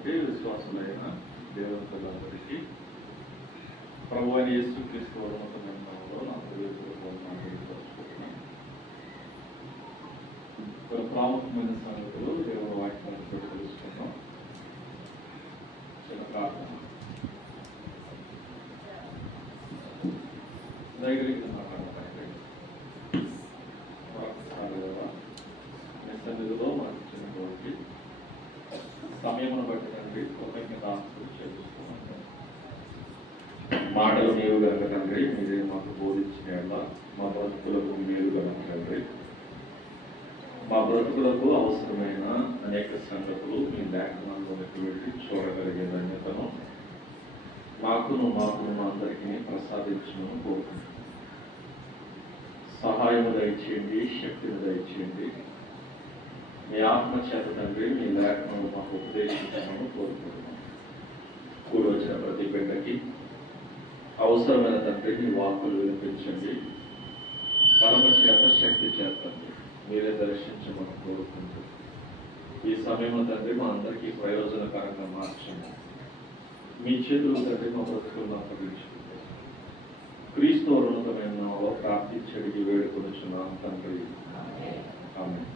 ఉన్నటువంటి విశ్వాసులైన దేవుని పిల్లలందరికీ ప్రభువైన యేసుక్రీస్తు ఉన్నతమైన నామములో నా హృదయపూర్వకమైన తెలుసుకుంటున్నాను. కొన్ని ప్రాముఖ్యమైన సంగతులు దేవుని వాక్యాన్ని తెలుసుకుందాం. చిన్న ప్రార్థన. దయగలిగిన మాట్లాడతానండి. మీ సన్నిధిలో మనకు ఇచ్చినటువంటి సమయమును బట్టి తండ్రి కృతజ్ఞతాస్తులు చేస్తున్నాను. మాటలు మేలు కనుక తండ్రి మీరే మాకు బోధించిన మా బ్రతుకులకు మేలు కనుక తండ్రి మా బ్రతుకులకు అవసరమైన అనేక సంగతులు మీ లేఖనాల్లోకి వెళ్ళి చూడగలిగే ధన్యతను మాకును మా అందరికీ ప్రసాదించమని కోరుకుంటున్నాను. సహాయము దయచేయండి, శక్తిని దయచేయండి. మీ ఆత్మచేత తండ్రి మీ లేఖనం మాకు ఉపదేశించమని కోరుకుంటున్నాం. కూడి వచ్చిన ప్రతి బిడ్డకి అవసరమైన తండ్రి మీ వాక్కులు వినిపించండి. పరమ చేత శక్తి చేత మీరే దర్శించమని కోరుకుంటూ ఈ సమయంలో తండ్రి మా అందరికీ ప్రయోజనకరంగా మార్చండి. మీ చేతులు తండ్రి మా బ్రతుకులను అప్పగించుకుంటాం. క్రీస్తు ఉన్నతమైన ప్రార్థించడికి వేడుకొనుచున్నాం తండ్రి. ఆమేన్.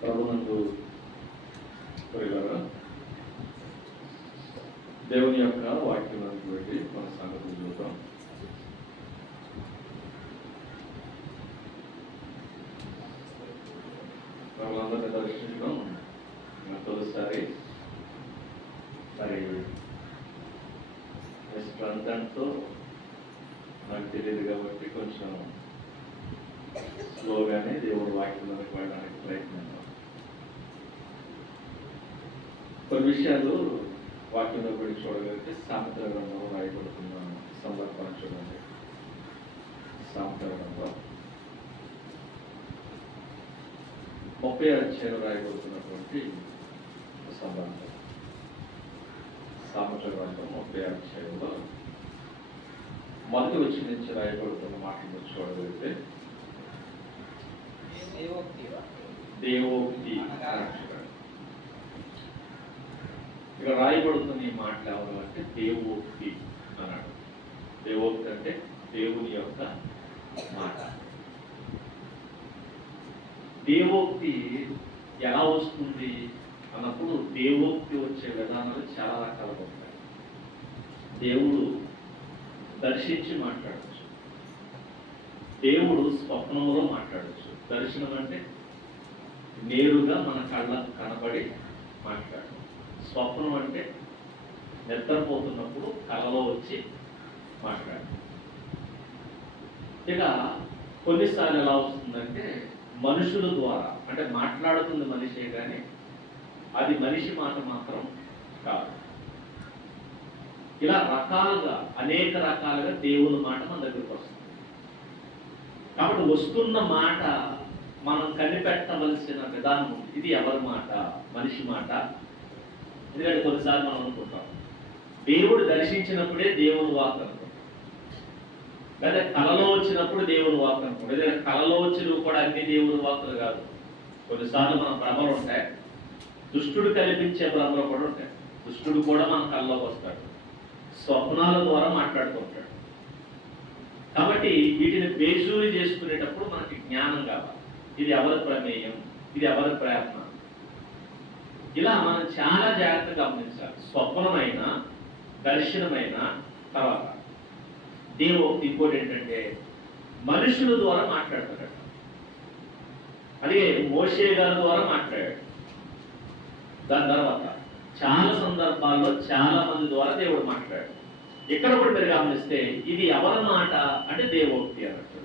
ప్రభునందు ప్రియులారా, దేవుని యొక్క వాక్యానికి వెళ్ళి మన సంగతులు చూద్దాం. వాళ్ళందరినీ దర్శించడం తొలిసారి మరి స్ట్రెంగ్తో నాకు తెలియదు కాబట్టి కొంచెం స్లోగానే దేవుడు వాక్యంలోకి వెళ్ళడానికి ప్రయత్నిద్దాం. కొన్ని విషయాలు వాక్యంలో కూడా చూడగలిగితే సామెతల గ్రంథంలో రాయబడుతున్న సందర్భాన్ని చూడండి. సామెతల గ్రంథం 30వ అధ్యాయంలో రాయబడుతున్నటువంటి సందర్భం. సామెతల గ్రంథం 30వ అధ్యాయంలో మొదటి వచ్చి నుంచి రాయబడుతున్న మాటలు చూడగలిగితే దేవోక్తి ఇక్కడ రాయబడుతున్న ఈ మాటలు ఎవరు అంటే దేవోక్తి అన్నాడు. దేవోక్తి అంటే దేవుని యొక్క మాట. దేవోక్తి ఎలా వస్తుంది అన్నప్పుడు దేవోక్తి వచ్చే విధానాలు చాలా రకాలుగా ఉంటాయి. దేవుడు దర్శించి మాట్లాడచ్చు, దేవుడు స్వప్నంలో మాట్లాడచ్చు. దర్శనం అంటే నేరుగా మన కళ్ళకు కనబడి మాట్లాడడం. స్వప్నం అంటే నిద్రపోతున్నప్పుడు కళలో వచ్చి మాట్లాడడం. ఇక కొన్నిసార్లు ఎలా వస్తుందంటే మనుషుల ద్వారా, అంటే మాట్లాడుతుంది మనిషే కానీ అది మనిషి మాట మాత్రం కాదు. ఇలా రకాలుగా అనేక రకాలుగా దేవుని మాట మన దగ్గరికి వస్తుంది. కాబట్టి వస్తున్న మాట మనం కనిపెట్టవలసిన విధానం ఉంది. ఇది ఎవరి మాట? మనిషి మాట. ఎందుకంటే కొన్నిసార్లు మనం అనుకుంటాం దేవుడు దర్శించినప్పుడే దేవుని వాక్ అనుకుంటాం, లేదా కళలో వచ్చినప్పుడు దేవుని వాక్ అనుకుంటాం. లేదా కళలో వచ్చినవి కూడా అన్ని దేవుని వాక్కులు కాదు. కొన్నిసార్లు మన భ్రమలు ఉంటాయి, దుష్టుడు కల్పించే భ్రమలు కూడా ఉంటాయి. దుష్టుడు కూడా మన కళ్ళలోకి వస్తాడు, స్వప్నాల ద్వారా మాట్లాడుతుంటాడు. కాబట్టి వీటిని బేజూరి చేసుకునేటప్పుడు మనకి జ్ఞానం కావాలి. ఇది ఎవరి ప్రమేయం, ఇది ఎవరి ప్రయత్నం, ఇలా మనం చాలా జాగ్రత్తగా గమనించాలి. స్వప్నమైన, దర్శనమైన తర్వాత దేవోక్తి. ఇంకోటి ఏంటంటే మనుషుల ద్వారా మాట్లాడతాడు. అదే మోషే గారి ద్వారా మాట్లాడాడు. దాని తర్వాత చాలా సందర్భాల్లో చాలా మంది ద్వారా దేవుడు మాట్లాడాడు. ఎక్కడ కూడా మీరు గమనిస్తే ఇది ఎవరి మాట అంటే దేవోక్తి అన్నట్టు.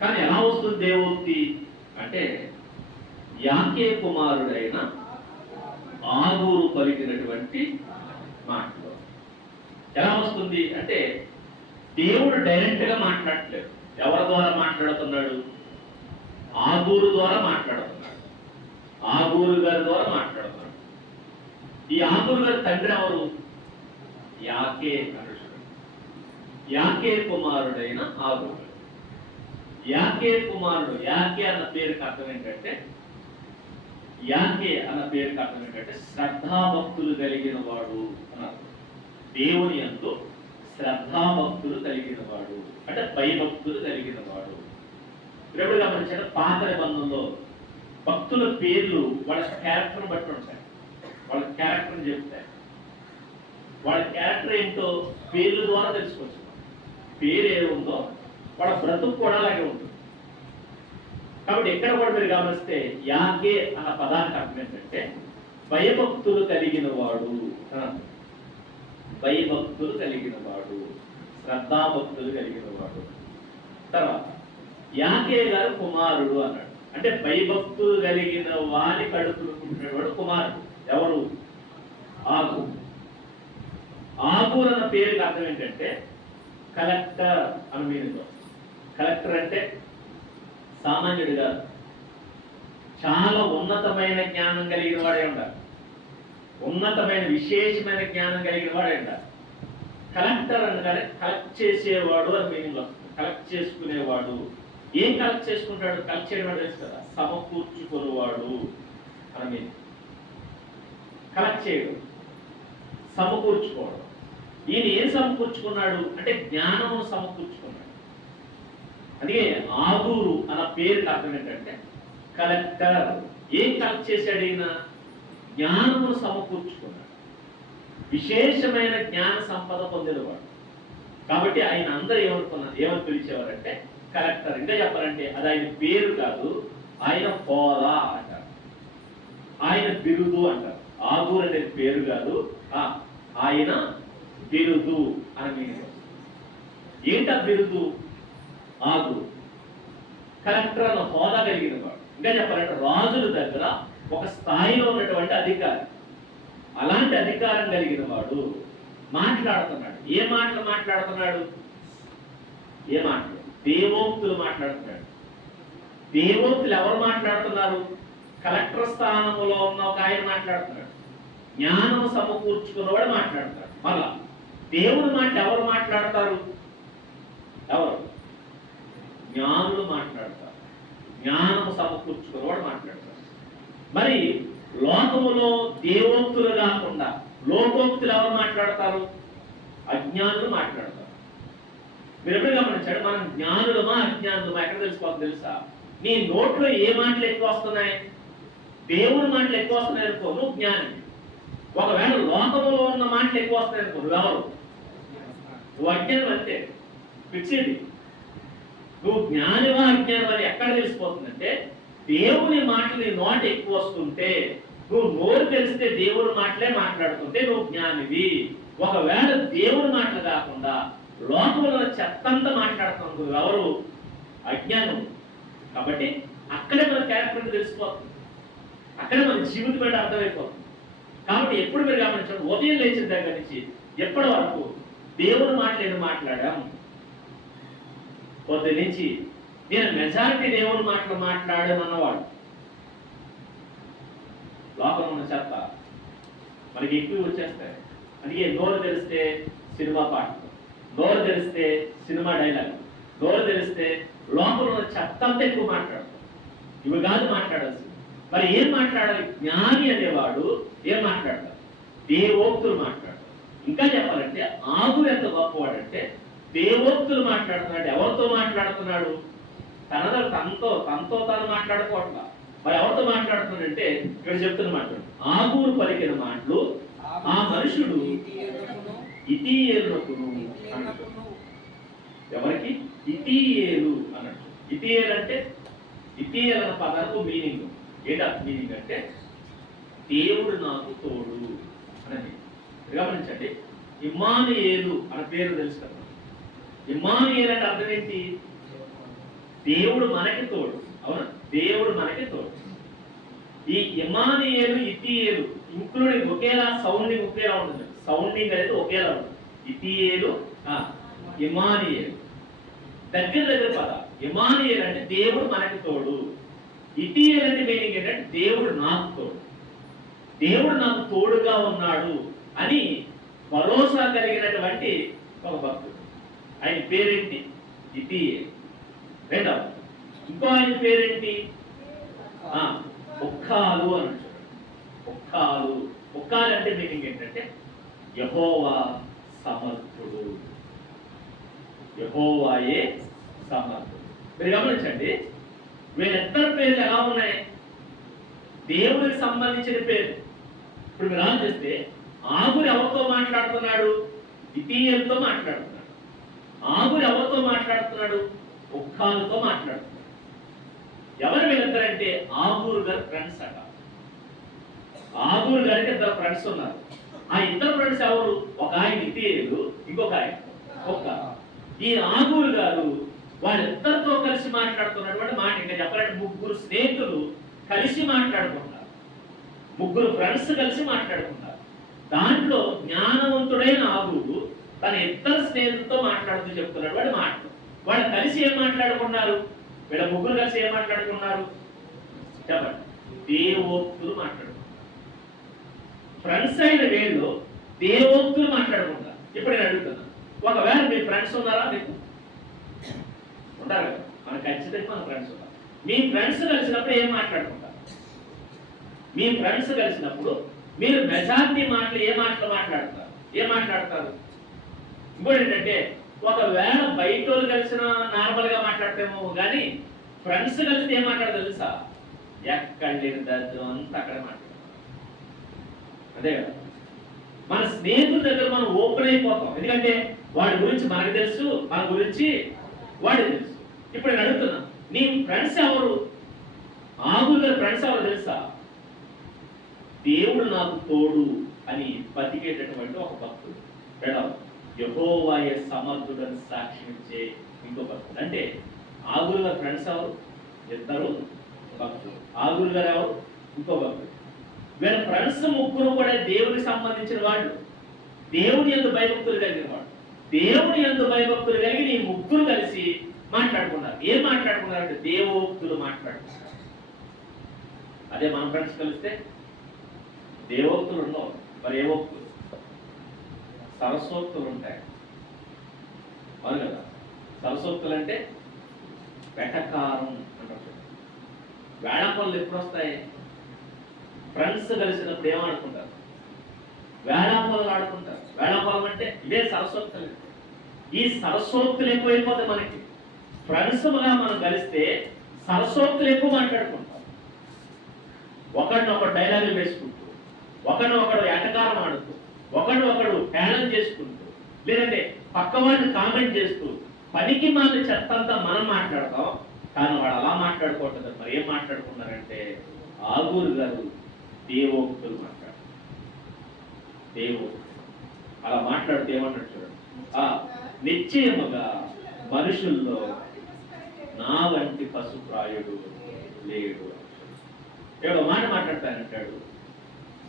కానీ ఎలా వస్తుంది దేవోక్తి అంటే యాకే కుమారుడైన ఆగూరు పలికినటువంటి మాటలు. ఎలా వస్తుంది అంటే దేవుడు డైరెక్ట్ గా మాట్లాడట్లేదు. ఎవరి ద్వారా మాట్లాడుతున్నాడు? ఆగూరు ద్వారా మాట్లాడుతున్నాడు. ఆగూరు గారి ద్వారా మాట్లాడుతున్నాడు. ఈ ఆగూరు గారి తండ్రి ఎవరు? యాకే అనుషుడు. యాకే కుమారుడైన ఆగూరు. యాకే కుమారుడు. యాకే అన్న పేరుకి అర్థం ఏంటంటే యాకే అన్న పేరుకి అర్థం ఏంటంటే శ్రద్ధాభక్తులు కలిగిన వాడు అన్నారు. దేవుని యందు శ్రద్ధాభక్తులు కలిగిన వాడు అంటే భయభక్తులు కలిగిన వాడు. ఇప్పుడు గమనించిన పాత నిబంధనలో భక్తుల పేర్లు వాళ్ళ క్యారెక్టర్ని బట్టి ఉంటాయి. వాళ్ళ క్యారెక్టర్ని చెప్తాయి. వాళ్ళ క్యారెక్టర్ ఏంటో పేర్ల ద్వారా తెలుసుకోవచ్చు. పేరు ఏముందో వాళ్ళ బ్రతుకు కూడా అలాగే ఉంటుంది. కాబట్టి ఎక్కడ కూడా మీరు గమనిస్తే యాగే అన్న పదానికి అర్థం ఏంటంటే భయభక్తులు కలిగిన వాడు, భయభక్తులు కలిగిన వాడు, శ్రద్ధాభక్తులు కలిగిన వాడు. తర్వాత యాకే గారు కుమారుడు అన్నాడు. అంటే భయభక్తులు కలిగిన వాని కడుపును పుట్టినవాడు కుమారుడు. ఎవరు? ఆగు. ఆగూర్ అన్న పేరుకి అర్థం ఏంటంటే కలెక్టర్ అని మీనింగ్. కలెక్టర్ అంటే సామాన్యుడు కాదు, చాలా ఉన్నతమైన జ్ఞానం కలిగిన వాడే ఉండాలి. ఉన్నతమైన విశేషమైన జ్ఞానం కలిగిన వాడే ఉండాలి. కలెక్టర్ అనగానే కలెక్ట్ చేసేవాడు అని మీనింగ్ వస్తుంది. కలెక్ట్ చేసుకునేవాడు. ఏం కలెక్ట్ చేసుకుంటాడు? కలెక్ట్ చేయడం తెలుసు కదా, సమకూర్చుకునేవాడు అని మీనింగ్. కలెక్ట్ చేయడం, సమకూర్చుకోవడం. ఈయన ఏం సమకూర్చుకున్నాడు అంటే జ్ఞానము సమకూర్చుకున్నాడు. అందుకే ఆగూరు అన్న పేరుకి అర్థం ఏంటంటే కలెక్టర్. ఏం కలెక్ట్ చేశాడు? ఈయన జ్ఞానమును సమకూర్చుకున్నాడు. విశేషమైన జ్ఞాన సంపద పొందినవాడు. కాబట్టి ఆయన అందరూ ఏమని పిలిచేవారంటే కలెక్టర్. ఇంకా చెప్పాలంటే అది ఆయన పేరు కాదు, ఆయన హోదా అంటారు, ఆయన బిరుదు అంటారు. ఆగూరు అనేది పేరు కాదు, ఆయన బిరుదు అని మీనింగ్. ఏంట బిరుదు? ఆగు. కలెక్టర్ అన్న హోదా కలిగిన వాడు. ఇంకా చెప్పాలంటే రాజుల దగ్గర ఒక స్థాయిలో ఉన్నటువంటి అధికారి. అలాంటి అధికారం కలిగిన వాడు మాట్లాడుతున్నాడు. ఏ మాటలు మాట్లాడుతున్నాడు? ఏ మాటలు? దేవోక్తులు మాట్లాడుతున్నాడు. దేవోక్తులు ఎవరు మాట్లాడుతున్నారు? కలెక్టర్ స్థానంలో ఉన్న ఒక ఆయన మాట్లాడుతున్నాడు. జ్ఞానం సమకూర్చుకున్నవాడు మాట్లాడతాడు. మళ్ళా దేవుని మాట ఎవరు మాట్లాడతారు? ఎవరు? జ్ఞానులు మాట్లాడతారు. జ్ఞానము సమకూర్చుకున్నవాడు మాట్లాడతారు. మరి లోకములో దేవోక్తులు కాకుండా లోకోక్తులు ఎవరు మాట్లాడతారు? అజ్ఞానులు మాట్లాడతారు. మీరు ఎప్పుడు గమనించాడు? మనం జ్ఞానులమా అజ్ఞానులమా ఎక్కడ తెలుసుకోవాలి తెలుసా? నీ నోట్లో ఏ మాటలు ఎక్కువ వస్తున్నాయి? దేవుని మాటలు ఎక్కువ వస్తున్నాయి అనుకో, నువ్వు జ్ఞాని. ఒకవేళ లోకములో ఉన్న మాటలు ఎక్కువ వస్తున్నాయి అనుకో, నువ్వెవరు? నువ్వు అజ్ఞానం. అంతే, పిచ్చేది. నువ్వు జ్ఞానివా అజ్ఞానం అని ఎక్కడ తెలిసిపోతుందంటే దేవుని మాటలు నీ నోట ఎక్కువ వస్తుంటే, నువ్వు నోరు తెలిస్తే దేవుని మాటలే మాట్లాడుతుంటే నువ్వు జ్ఞానివి. ఒకవేళ దేవుని మాటలు కాకుండా లోకంలో చెత్తంతా మాట్లాడుతున్నావు, ఎవరు? అజ్ఞానం. కాబట్టి అక్కడే మన క్యారెక్టర్ తెలిసిపోతుంది. అక్కడే మన జీవితం ఏంటో అర్థమైపోతుంది. కాబట్టి ఎప్పుడు మీరు గమనించండి, ఉదయం లేచిన దగ్గర నుంచి ఎప్పటి వరకు దేవుని మాటలు ఏదో మాట్లాడాం. పొద్దు నుంచి నేను మెజారిటీ దేవుని మాటలు మాట్లాడాను అన్నవాడు లోకంలో ఉన్న చెత్త మనకి ఎక్కువ వచ్చేస్తాయి. అందుకే నోరు తెలిస్తే సినిమా పాటలు, నోరు తెలిస్తే సినిమా డైలాగ్, నోరు తెలిస్తే లోపల ఉన్న చెత్త అంతా ఎక్కువ మాట్లాడతాం. ఇవి కాదు మాట్లాడాల్సింది. మరి ఏం మాట్లాడాలి? జ్ఞాని అనేవాడు ఏం మాట్లాడతాడు? దేవోక్తులు మాట్లాడతాడు. ఇంకా చెప్పాలంటే ఆగురు ఎంత గొప్పవాడంటే దేవోక్తులు మాట్లాడుతున్నాడు. ఎవరితో మాట్లాడుతున్నాడు? తనతో తాను మాట్లాడుకోవట్లా. మరి ఎవరితో మాట్లాడుతున్నాడంటే ఇక్కడ చెప్తున్న మాట్లాడు, ఆగూరు పలికిన మాటలు ఆ మనుషుడు ఇతీయేలునకును అన్నట్టు. ఎవరికి? ఇతీయేలు అన్నట్టు. ఇతీయేలు అంటే ఇతీయేలు అన్న పదానికి మీనింగ్ ఏంటా? మీనింగ్ అంటే దేవుడు నాకు తోడు అని. గమనించండి, ఇమ్మానుయేలు అన్న పేరు తెలుసు కదా. ఇమ్మానుయేలు అంటే అర్థం ఏంటి? దేవుడు మనకి తోడు. అవునా? దేవుడు మనకి తోడు. ఈ ఇమ్మానుయేలు ఇతీయేలు ఇంక్లూడింగ్ ఒకేలా, సౌండింగ్ ఒకేలా ఉంటుంది. సౌండింగ్ అనేది ఒకేలా ఉంటుంది. ఇతీయేలు, ఇమ్మానుయేలు దగ్గర పద. ఇమ్మానుయేలు అంటే దేవుడు మనకి తోడు. ఇతీయేలు అంటే మీనింగ్ ఏంటంటే దేవుడు నాకు తోడు. దేవుడు నాకు తోడుగా ఉన్నాడు అని భరోసా కలిగినటువంటి ఒక భక్తుడు. ఆయన పేరేంటి? ఇతీయేలు. రెండవ ఇంకో ఆయన పేరేంటి? ఒక్కాలు అని అంటారు. ఒక్కాలు, ఒక్కాలు అంటే మీనింగ్ ఏంటంటే యెహోవా సమర్థుడు, యెహోవాయే సమర్థుడు. మీరు గమనించండి, వీళ్ళిద్దరి పేర్లు ఎలా ఉన్నాయి? దేవుడికి సంబంధించిన పేరు. ఇప్పుడు మీరు ఆలోచిస్తే ఆగురు ఎవరితో మాట్లాడుతున్నాడు? ఇతీయులతో మాట్లాడుతున్నాడు. ఆగురు ఎవరితో మాట్లాడుతున్నాడు? ఒక్కాలతో మాట్లాడుతున్నాడు. ఎవరు వీళ్ళిద్దరంటే ఆగూరు గారు ఫ్రెండ్స్ అట. ఆగూరు గారికి ఇద్దరు ఫ్రెండ్స్ ఉన్నారు. ఆ ఇద్దరు ఫ్రెండ్స్ ఎవరు? ఒక ఆయన ఇతీయులు, ఇంకొక ఆయన ఒక్క. ఈ ఆగూరు గారు వాళ్ళిద్దరితో కలిసి మాట్లాడుతున్నటువంటి మాట ఇంకా చెప్పాలంటే ముగ్గురు స్నేహితులు కలిసి మాట్లాడుకుంటారు. ముగ్గురు ఫ్రెండ్స్ కలిసి మాట్లాడుకుంటారు. దాంట్లో జ్ఞానవంతుడైన ఆగూరు తన ఇద్దరు స్నేహితులతో మాట్లాడుతూ చెప్తున్నాడు వాడి మాటలు. వాళ్ళు కలిసి ఏం మాట్లాడుకున్నారు? వీళ్ళ ముగ్గురు కలిసి ఏం మాట్లాడుకున్నారు చెప్పండి? దేవోక్తులు మాట్లాడుకున్నారు. ఫ్రెండ్స్ అయిన వీళ్ళు దేవోక్తులు మాట్లాడుకుంటారు. ఇప్పుడు నేను అడుగుతున్నా, ఒకవేళ మీ ఫ్రెండ్స్ ఉన్నారా? మీకు ఉంటారు కదా, మన ఖచ్చితంగా మన ఫ్రెండ్స్ ఉన్నారు. మీ ఫ్రెండ్స్ కలిసినప్పుడు ఏం మాట్లాడుకుంటారు? మీ ఫ్రెండ్స్ కలిసినప్పుడు మీరు మెజారిటీ మాటలు ఏ మాటలు మాట్లాడతారు? ఏం మాట్లాడతారు? ఇంకోటి ఏంటంటే, ఒకవేళ బయట వాళ్ళు కలిసిన నార్మల్ గా మాట్లాడతామో కానీ ఫ్రెండ్స్ కలిసి ఏం మాట్లాడతారు తెలుసా? ఎక్కడ లేని దర్జం అంతా అక్కడే మాట్లాడతారు. అదే కదా, మన స్నేహితుల దగ్గర మనం ఓపెన్ అయిపోతాం. ఎందుకంటే వాడి గురించి మనకు తెలుసు, మన గురించి వాడికి తెలుసు. ఇప్పుడు నేను అడుగుతున్నా, నీ ఫ్రెండ్స్ ఎవరు? ఆగురు ఫ్రెండ్స్ ఎవరు తెలుసా? దేవుడు నాకు తోడు అని బతికేటటువంటి ఒక భక్తుడు, యెహోవాయే సమర్థుడని సాక్ష్యం ఇచ్చే ఇంకో భక్తుడు. అంటే ఆగురు గారు ఫ్రెండ్స్ ఎవరు? ఇద్దరు భక్తులు. ఆగురు గారు ఎవరు? ఇంకో భక్తుడు. వీళ్ళ ఫ్రెండ్స్ ముగ్గురు కూడా దేవుడికి సంబంధించిన వాళ్ళు, దేవుని యందు భయభక్తులు కలిగిన వాళ్ళు. దేవుని యందు భయభక్తులు కలిగి ఈ ముగ్గురు కలిసి మాట్లాడుకున్నారు. ఏం మాట్లాడుకున్నారు అంటే దేవోక్తులు మాట్లాడుకున్నారు. అదే మన ఫ్రెండ్స్ కలిస్తే దేవోక్తులు ఉండవు, మరి ఏవోక్తులు? సరస్వోక్తులు ఉంటాయి. అవును కదా, సరస్వోక్తులు అంటే వెటకారం అంటారు. వేళాపనులు ఎప్పుడు వస్తాయి? ఫ్రెండ్స్ కలిసినప్పుడు ఏమనుకుంటారు? వేళాపనులు ఆడుకుంటారు. వేళాపనం అంటే ఇవే సరస్వోక్తులు. ఈ సరస్వోక్తులు ఎక్కువైపోతాయి మనకి. ఫ్రెండ్స్గా మనం కలిస్తే సరస్వోక్తులు ఎక్కువ మాట్లాడుకుంటాం. ఒకడినొకడు డైలాగులు వేసుకుంటూ, ఒకడు ఎటకారం ఆడుతూ, ఒకడు హేళన చేసుకుంటూ, లేదంటే పక్క వాళ్ళని కామెంట్ చేస్తూ, పనికి మాలి చెత్తంతా మనం మాట్లాడతాం. కానీ వాడు అలా మాట్లాడుకోవట్లేదు. మరి ఏం మాట్లాడుకున్నారంటే ఆగూరు గారు దేవోక్తులు మాట్లాడు. దేవోక్తులు అలా మాట్లాడితే ఏమన్నాడు చూడండి, నిశ్చయముగా మనుషుల్లో నా వంటి పశుప్రాయుడు లేడు. ఏదో మాట మాట్లాడతానంటాడు.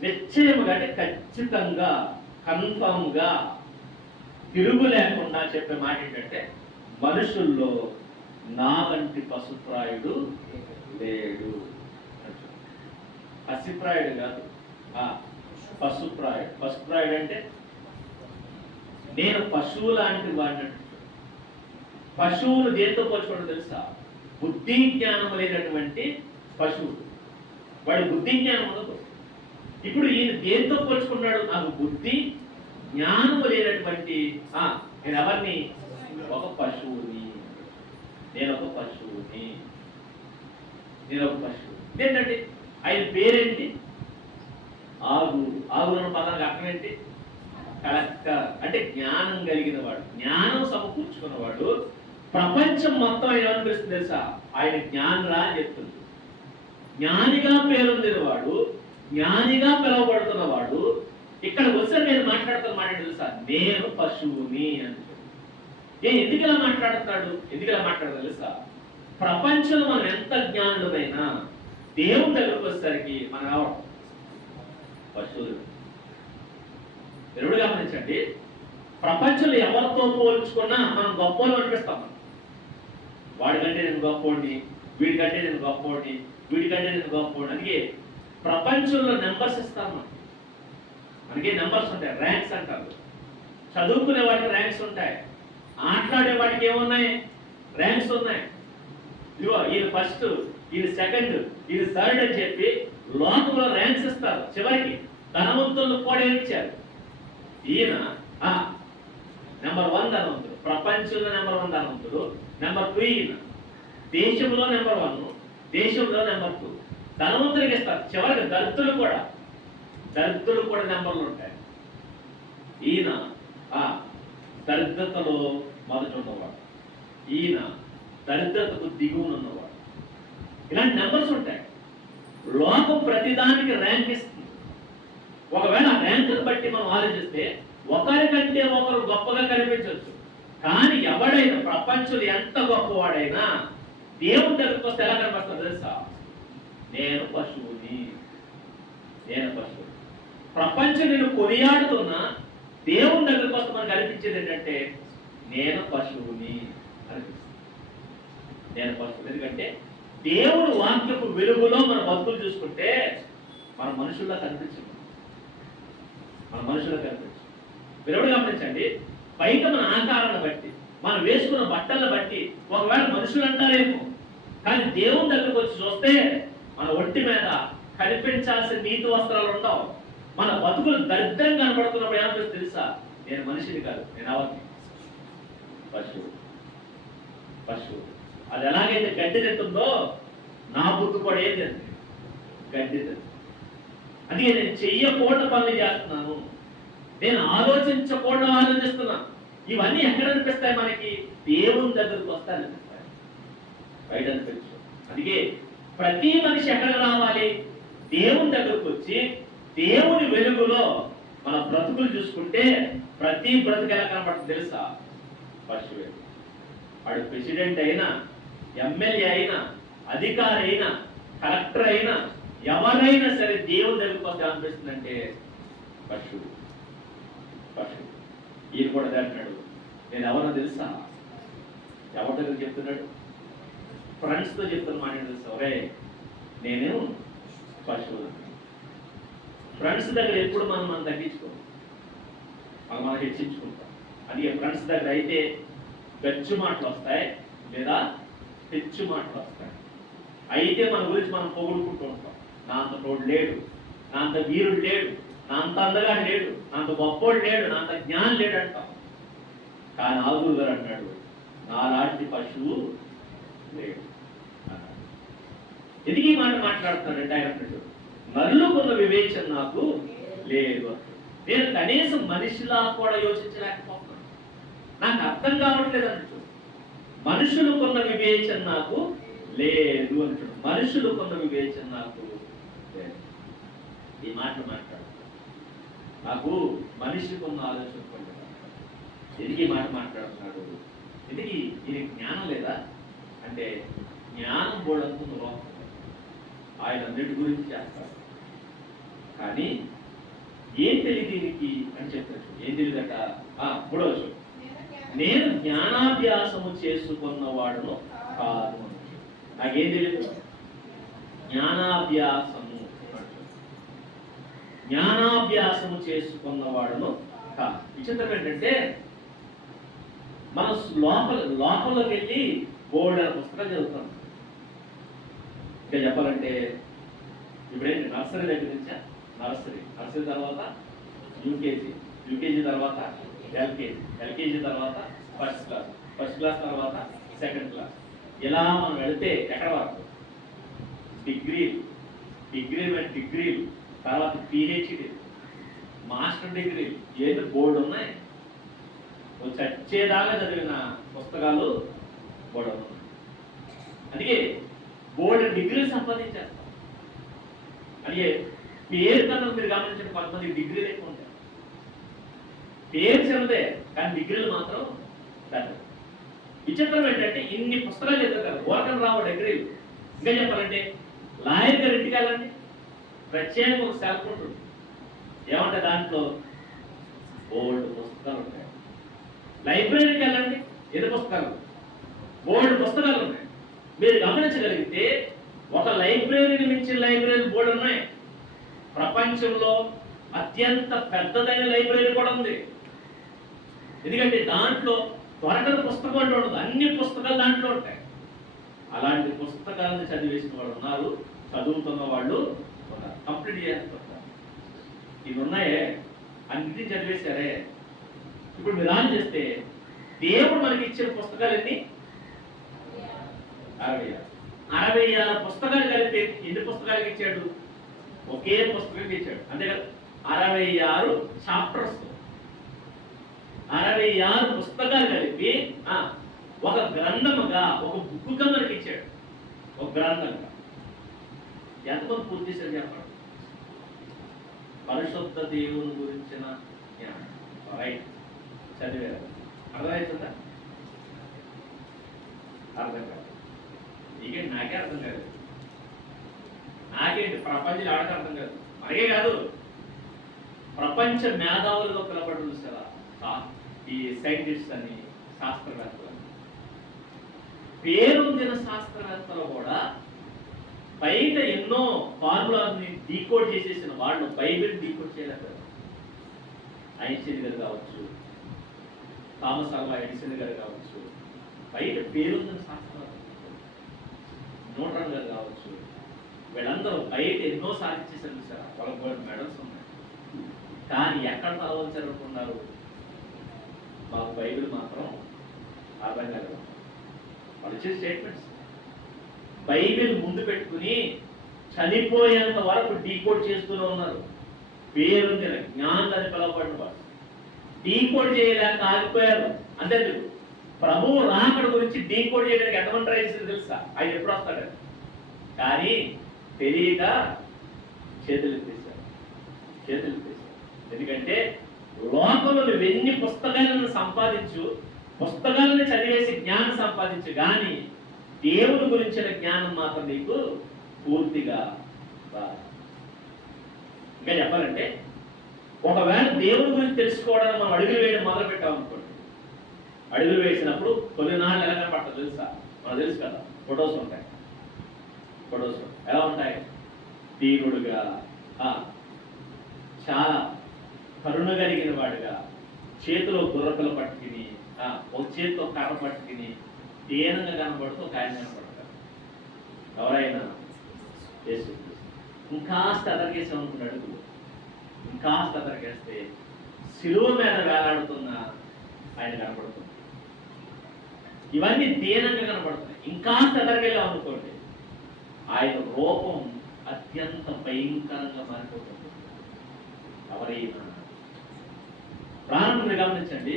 నిశ్చయముగా అంటే ఖచ్చితంగా, కన్ఫామ్ గా, తిరుగు లేకుండా చెప్పే మాట ఏంటంటే మనుషుల్లో నా వంటి పశుప్రాయుడు లేడు. పసిప్రాయుడు కాదు, పశుప్రాయుడు. పశుప్రాయుడు అంటే నేను పశువు లాంటి వాడిని. పశువులు దేంతో పోల్చుకోవడం తెలుసా? బుద్ధి జ్ఞానం లేనటువంటి పశువులు. వాడి బుద్ధి జ్ఞానం ఉండదు. ఇప్పుడు ఈయన దేంతో పోల్చుకున్నాడు? నాకు బుద్ధి జ్ఞానం లేనటువంటి నేను ఎవరిని? ఒక పశువుని. నేను ఒక పశువుని. ఏంటంటే ఆయన పేరేంటి? ఆగురు. ఆగురు అన్న పదానికి అర్థం ఏంటి? కలెక్టర్. అంటే జ్ఞానం కలిగిన వాడు, జ్ఞానం సమకూర్చుకున్నవాడు. ప్రపంచం మొత్తం ఆయన ఏమనిపిస్తుంది తెలుసా? ఆయన జ్ఞానరా అని చెప్తుంది. జ్ఞానిగా పేరొందిన వాడు, జ్ఞానిగా పిలువబడుతున్నవాడు ఇక్కడికి వస్తే నేను మాట్లాడుతున్న మాట తెలుసా? నేను పశువుని అని. ఎందుకు ఇలా మాట్లాడుతున్నాడు? ఎందుకు ఇలా మాట్లాడదు తెలుసా? ప్రపంచంలో మనం ఎంత జ్ఞానులమైనా దేవుని దగ్గరకు వచ్చేసరికి మనం రావడం పశువులు. దేవుడు గమనించండి, ప్రపంచంలో ఎవరితో పోల్చుకున్నా మనం గొప్పలు అనిపిస్తాం. వాడికంటే నేను గొప్పోడిని, వీడికంటే నేను గొప్పోడిని, వీడికంటే నేను గొప్పోడిని. అందుకే ప్రపంచంలో నెంబర్స్ ఇస్తాము. మనకి నెంబర్స్ ఉంటాయి, ర్యాంక్స్ అంటారు. చదువుకునే వాటికి ర్యాంక్స్ ఉంటాయి, ఆటలాడే వాటికి ఏమున్నాయి? ర్యాంక్స్ ఉన్నాయి. ఇదిగో ఈయన ఫస్ట్, ఇది సెకండ్, ఇది థర్డ్ అని చెప్పి లోకంలో ర్యాంక్స్ ఇస్తారు. చివరికి ధనవంతులను కూడా ఇచ్చారు. ఈయన నెంబర్ 1 ధనవంతుడు, ప్రపంచంలో నెంబర్ 1 ధనవంతుడు, నెంబర్ 2 ఈయన, దేశంలో నెంబర్ 1, దేశంలో నెంబర్ 2 ధనవంతుడికి ఇస్తారు. చివరికి దరిద్రులు కూడా నెంబర్లు ఉంటాయి. ఈయన దరిద్రతలో మొదట ఉన్నవాడు, ఈయన దరిద్రతకు దిగువన ఉన్నవాడు. ఇలాంటి నెంబర్స్ ఉంటాయి. లోకం ప్రతిదానికి ర్యాంక్ ఇస్తుంది. ఒకవేళ ఆ ర్యాంకును బట్టి మనం ఆలోచిస్తే ఒకరికంటే ఒకరు గొప్పగా కనిపించవచ్చు. కానీ ఎవడైనా ప్రపంచంలో ఎంత గొప్పవాడైనా దేవుని దగ్గరికి వస్తే ఎలా కనిపిస్తుంది తెలుసా? నేను పశువుని. ప్రపంచం నేను కొనియాడుతున్నా దేవుని దగ్గరికి వస్తే మనకు అనిపించేది ఏంటంటే నేను పశువుని అనిపిస్తుంది. ఎందుకంటే దేవుడు వాక్యపు వెలుగులో మన బతుకులు చూసుకుంటే మన మనుషుల్లా కనిపించదు. మీరు గమనించండి, బయట మన ఆకారాన్ని బట్టి, మనం వేసుకున్న బట్టలను బట్టి ఒకవేళ మనుషులు అంటారేమో, కానీ దేవుని దగ్గరకు వచ్చి చూస్తే మన ఒంటి మీద కనిపించాల్సిన నీతి వస్త్రాలు ఉండవు. మన బతుకులు దరిద్రంగా కనబడుతున్నప్పుడు ఏమనిపిస్తుంది తెలుసా? నేను మనిషిని కాదు, నేను అవన్నీ పశువు. అది ఎలాగైతే గడ్డి తింటుందో నా బుద్ధి కూడా ఏం తింటుంది? గడ్డి తింటుంది. అందుకే నేను చెయ్యకూడని పనులు చేస్తున్నాను, నేను ఆలోచించకూడదు ఆలోచిస్తున్నాను. ఇవన్నీ ఎక్కడ అనిపిస్తాయి? మనకి దేవుని దగ్గరకు వస్తే అనిపిస్తాయి, బయట అనిపించు. అందుకే ప్రతి మనిషి ఎక్కడికి రావాలి? దేవుని దగ్గరకు వచ్చి దేవుని వెలుగులో మన బ్రతుకులు చూసుకుంటే ప్రతి బ్రతుకు ఎలా కనపడుతుంది తెలుసా? పశువే. వాడు ప్రెసిడెంట్ అయినా, ఎమ్మెల్యే అయినా, అధికారి అయినా, కలెక్టర్ అయినా, ఎవరైనా సరే దేవుని దగ్గరికి వస్తే అనిపిస్తుందంటే పశువు. ఈయన కూడా అంటున్నాడు, నేను ఎవరో తెలుసా? ఎవరి దగ్గర చెప్తున్నాడు? ఫ్రెండ్స్తో చెప్తున్న మాట తెలుసా? ఒరే నేను పశువు. ఫ్రెండ్స్ దగ్గర ఎప్పుడు మనం తగ్గించుకోం, మనం హెచ్చించుకుంటాం. అందుకే ఫ్రెండ్స్ దగ్గర అయితే గచ్చు మాటలు వస్తాయి, లేదా హెచ్చు మాటలు వస్తాయి. అయితే మన గురించి మనం పొగుడుకుంటూ ఉంటాం. నా అంత తోడు లేడు, నా అంత వీరుడు లేడు, నా అంత అందగా లేడు, నా అంత గొప్పోడు లేడు, నా అంత జ్ఞానం లేడు అంటాం. కానీ ఆగురు గారు అంటాడు, నాలాంటి పశువు లేడు అన్నాడు. ఎందుకు ఈ మాట మాట్లాడుతున్నాడంటే ఆయన అంటాడు, నరులకున్న వివేచన నాకు లేదు. నేను కనీసం మనిషిలా కూడా యోచించలేకపోతున్నాను, నాకు అర్థం కావట్లేదు అంటాడు. మనుషులకున్న వివేచన నాకు లేదు అంటాడు. మనుషులకున్న వివేచన నాకు లేదు. ఈ మాటలు మాట్లాడు, నాకు మనిషికి ఉన్న ఆలోచన పండుగ. ఎందుకు ఈ మాట మాట్లాడుతున్నాడు? ఎందుకు ఇది జ్ఞానం లేదా అంటే జ్ఞానం బోడంతో లోకం ఆయన అన్నిటి గురించి చేస్తాడు. కానీ ఏం తెలియదు దీనికి అని చెప్పచ్చు. ఏం తెలియదట? మూడవచ్చు, నేను జ్ఞానాభ్యాసము చేసుకున్నవాడును కాదు. నాకేం తెలియదు? జ్ఞానాభ్యాసము చేసుకున్నవాడును కాదు. విచిత్రం ఏంటంటే మనం లోపలికి వెళ్ళి బోర్డు పుస్తకాలు చదువుతాం. ఇంకా చెప్పాలంటే ఇప్పుడేంటి నర్సరీ దగ్గర నుంచా? నర్సరీ తర్వాత యూకేజీ తర్వాత ఎల్కేజీ తర్వాత ఫస్ట్ క్లాస్ తర్వాత సెకండ్ క్లాస్. ఇలా మనం వెళితే ఎక్కడ వరకు? డిగ్రీలు తర్వాత పిహెచ్డి, మాస్టర్ డిగ్రీలు, ఏది బోర్డు ఉన్నాయి. చచ్చేదాకా చదివిన పుస్తకాలు బోర్డు ఉన్నాయి. అందుకే బోర్డు డిగ్రీలు సంపాదించేస్తాం. అందుకే పేరు కన్నా మీరు గమనించిన కొంతమంది డిగ్రీలు ఎక్కువ ఉంటాయి. పేరు చిన్నదే కానీ డిగ్రీలు మాత్రం పెద్ద. విచిత్రం ఏంటంటే ఇన్ని పుస్తకాలు చదువుతారు, ఓరకం రావు డిగ్రీలు. ఇంకా చెప్పాలంటే లాయర్ గారి ఇంటికి వెళ్ళండి, ప్రత్యేకంగా ఒక సెల్ఫ్ ఉంటుంది. ఏమంటే దాంట్లో బోల్డ్ పుస్తకాలు ఉంటాయి. లైబ్రరీకి వెళ్ళండి, ఎన్ని పుస్తకాలు? బోల్డ్ పుస్తకాలు ఉన్నాయి. మీరు గమనించగలిగితే ఒక లైబ్రరీని మించిన లైబ్రరీ బోర్డు ఉన్నాయి. ప్రపంచంలో అత్యంత పెద్దదైన లైబ్రరీ కూడా ఉంది. ఎందుకంటే దాంట్లో త్వరగా పుస్తకం అంటే ఉండదు, అన్ని పుస్తకాలు దాంట్లో ఉంటాయి. అలాంటి పుస్తకాలను చదివేసిన వాళ్ళు ఉన్నారు, చదువుతున్న వాళ్ళు ఉన్నారు, కంప్లీట్ చేస్తున్నారు. ఇవి ఉన్నాయే, అన్నిటినీ చదివేశారే. ఇప్పుడు మీరు ఆన్ చేస్తే దేవుడు మనకి ఇచ్చిన పుస్తకాలు ఎన్ని? 66 పుస్తకాలు కలిపి ఎన్ని పుస్తకాలకి ఇచ్చాడు? ఒకే పుస్తకానికి ఇచ్చాడు, అంతేకాదు 66 చాప్టర్స్, 66 పుస్తకాలు కలిపి ఒక గ్రంథముగా, ఒక బుక్గా మనకి ఇచ్చాడు. ఒక గ్రంథంగా ఎంతమంది పూర్తి చేశారు చెప్పండి? పరిశుద్ధ దేవుని గురించిన జ్ఞానం రైట్ చదివారు. అర్థమవుతుందా? అర్థం కాదు. నీకేంటి? నాకే అర్థం కాదు. నాకేంటి? ప్రపంచం ఆడక అర్థం కాదు. మనకే కాదు, ప్రపంచ మేధావులుగా పిలబడుతుంది కదా ఈ సైంటిస్ట్ అని, శాస్త్రవేత్తలు. పేరొందిన శాస్త్రవేత్తలు కూడా బయట ఎన్నో ఫార్ములాని డీకోడ్ చేసేసిన వాళ్ళు బైబిల్ డీకోడ్ చేయలేరు. ఐన్స్టీన్ గారు కావచ్చు, థామస్ ఆల్వా ఎడిసన్ గారు కావచ్చు, బయట పేరొందిన శాస్త్రవేత్తలు, న్యూటన్ గారు కావచ్చు, వీళ్ళందరూ బయట ఎన్నో సాధించేసారు సార్. వాళ్ళకి గోల్డ్ మెడల్స్ ఉన్నాయి. కానీ ఎక్కడ తలవంచరుకున్నారు? మాకు బైబిల్ మాత్రం అర్థం కాదు. వాళ్ళు ఇచ్చే స్టేట్మెంట్స్ బైబిల్ ముందు పెట్టుకుని చనిపోయేంత వరకు డీకోడ్ చేస్తూనే ఉన్నారు. పేరుందిన జ్ఞానాన్ని పిలవబడిన వారు డీకోడ్ చేయలేక ఆగిపోయారు. అంతే. ప్రభువు రాకడ గురించి డీకోడ్ చేయడానికి ఎంతమంది ట్రై చేసింది తెలుసా? ఆయన ఎప్పుడు వస్తాడు కానీ తెలియక చేతులు ఎత్తేశారు. ఎందుకంటే లోకంలో నువ్వు ఎన్ని పుస్తకాలను సంపాదించు, పుస్తకాలను చదివేసి జ్ఞానం సంపాదించు, కానీ దేవుని గురించిన జ్ఞానం మాత్రం నీకు పూర్తిగా రాదు. ఇంకా చెప్పాలంటే ఒకవేళ దేవుని గురించి తెలుసుకోవడానికి మనం అడుగులు వేయడం మొదలు పెట్టామనుకోండి, అడుగులు వేసినప్పుడు కొన్ని నాళ్ళు ఎలా కనపడుతుంది తెలుసా? మనకు తెలుసు కదా, ఫొటోస్ ఉంటాయి. ఫొటోస్ ఎలా ఉంటాయి? దీనుడుగా, చాలా కరుణ కలిగిన వాడుగా, చేతిలో గుర్రపిల్ల పట్టుకుని, ఒక చేతితో కర్ర పట్టుకుని దీనంగా కనబడుతూ ఒక ఆయన కనపడతారు. ఎవరైనా చేసి ఇంకాస్త అదరికేసి అనుకున్నాడు, ఇంకాస్త అదరికేస్తే శిలువ మీద వేలాడుతున్న ఆయన కనపడుతుంది. ఇవన్నీ దీనంగా కనపడుతున్నాయి. ఇంకాస్త అదరికెళ్ళాం అనుకోండి, ఆయన రూపం అత్యంత భయంకరంగా మారిపోతుంది. ఎవరైనా ప్రారంభంగా గమనించండి,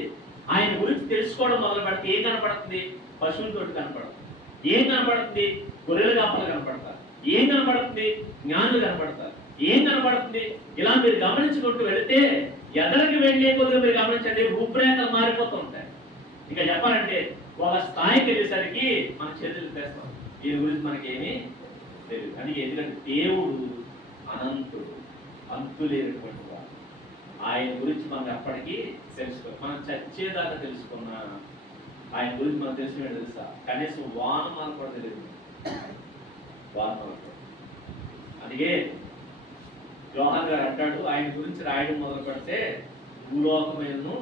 ఆయన గురించి తెలుసుకోవడం మొదలు పెడితే ఏం కనపడుతుంది? పశువులతోటి కనపడుతుంది. ఏం కనపడుతుంది? గొర్రెలు కాపలు కనపడతారు. ఏం కనపడుతుంది? జ్ఞానులు కనపడతారు. ఏం కనపడుతుంది? ఇలా మీరు గమనించుకుంటూ వెళితే ఎదరికి వెళ్ళే కొద్దిగా మీరు గమనించండి, రూపురేఖలు మారిపోతూ ఉంటాయి. ఇక చెప్పాలంటే ఒక స్థాయికి వెళ్ళేసరికి మన చేతులు తెస్తాం, దీని గురించి మనకేమీ తెలియదు. అందుకే ఎందుకంటే దేవుడు అనంతుడు, అంతులేనటువంటి వాడు. ఆయన గురించి మనం ఎప్పటికీ తెలుసుకోవాలి. మనం చచ్చేదాకా తెలుసుకున్నా ఆయన గురించి మనం తెలిసిన తెలుసా? కనీసం వానమాలు కూడా తెలియదు. వానమాలు. అందుకే జోహాన్ గారు అంటాడు, ఆయన గురించి రాయడం మొదలు పెడితే భూలోకమైనను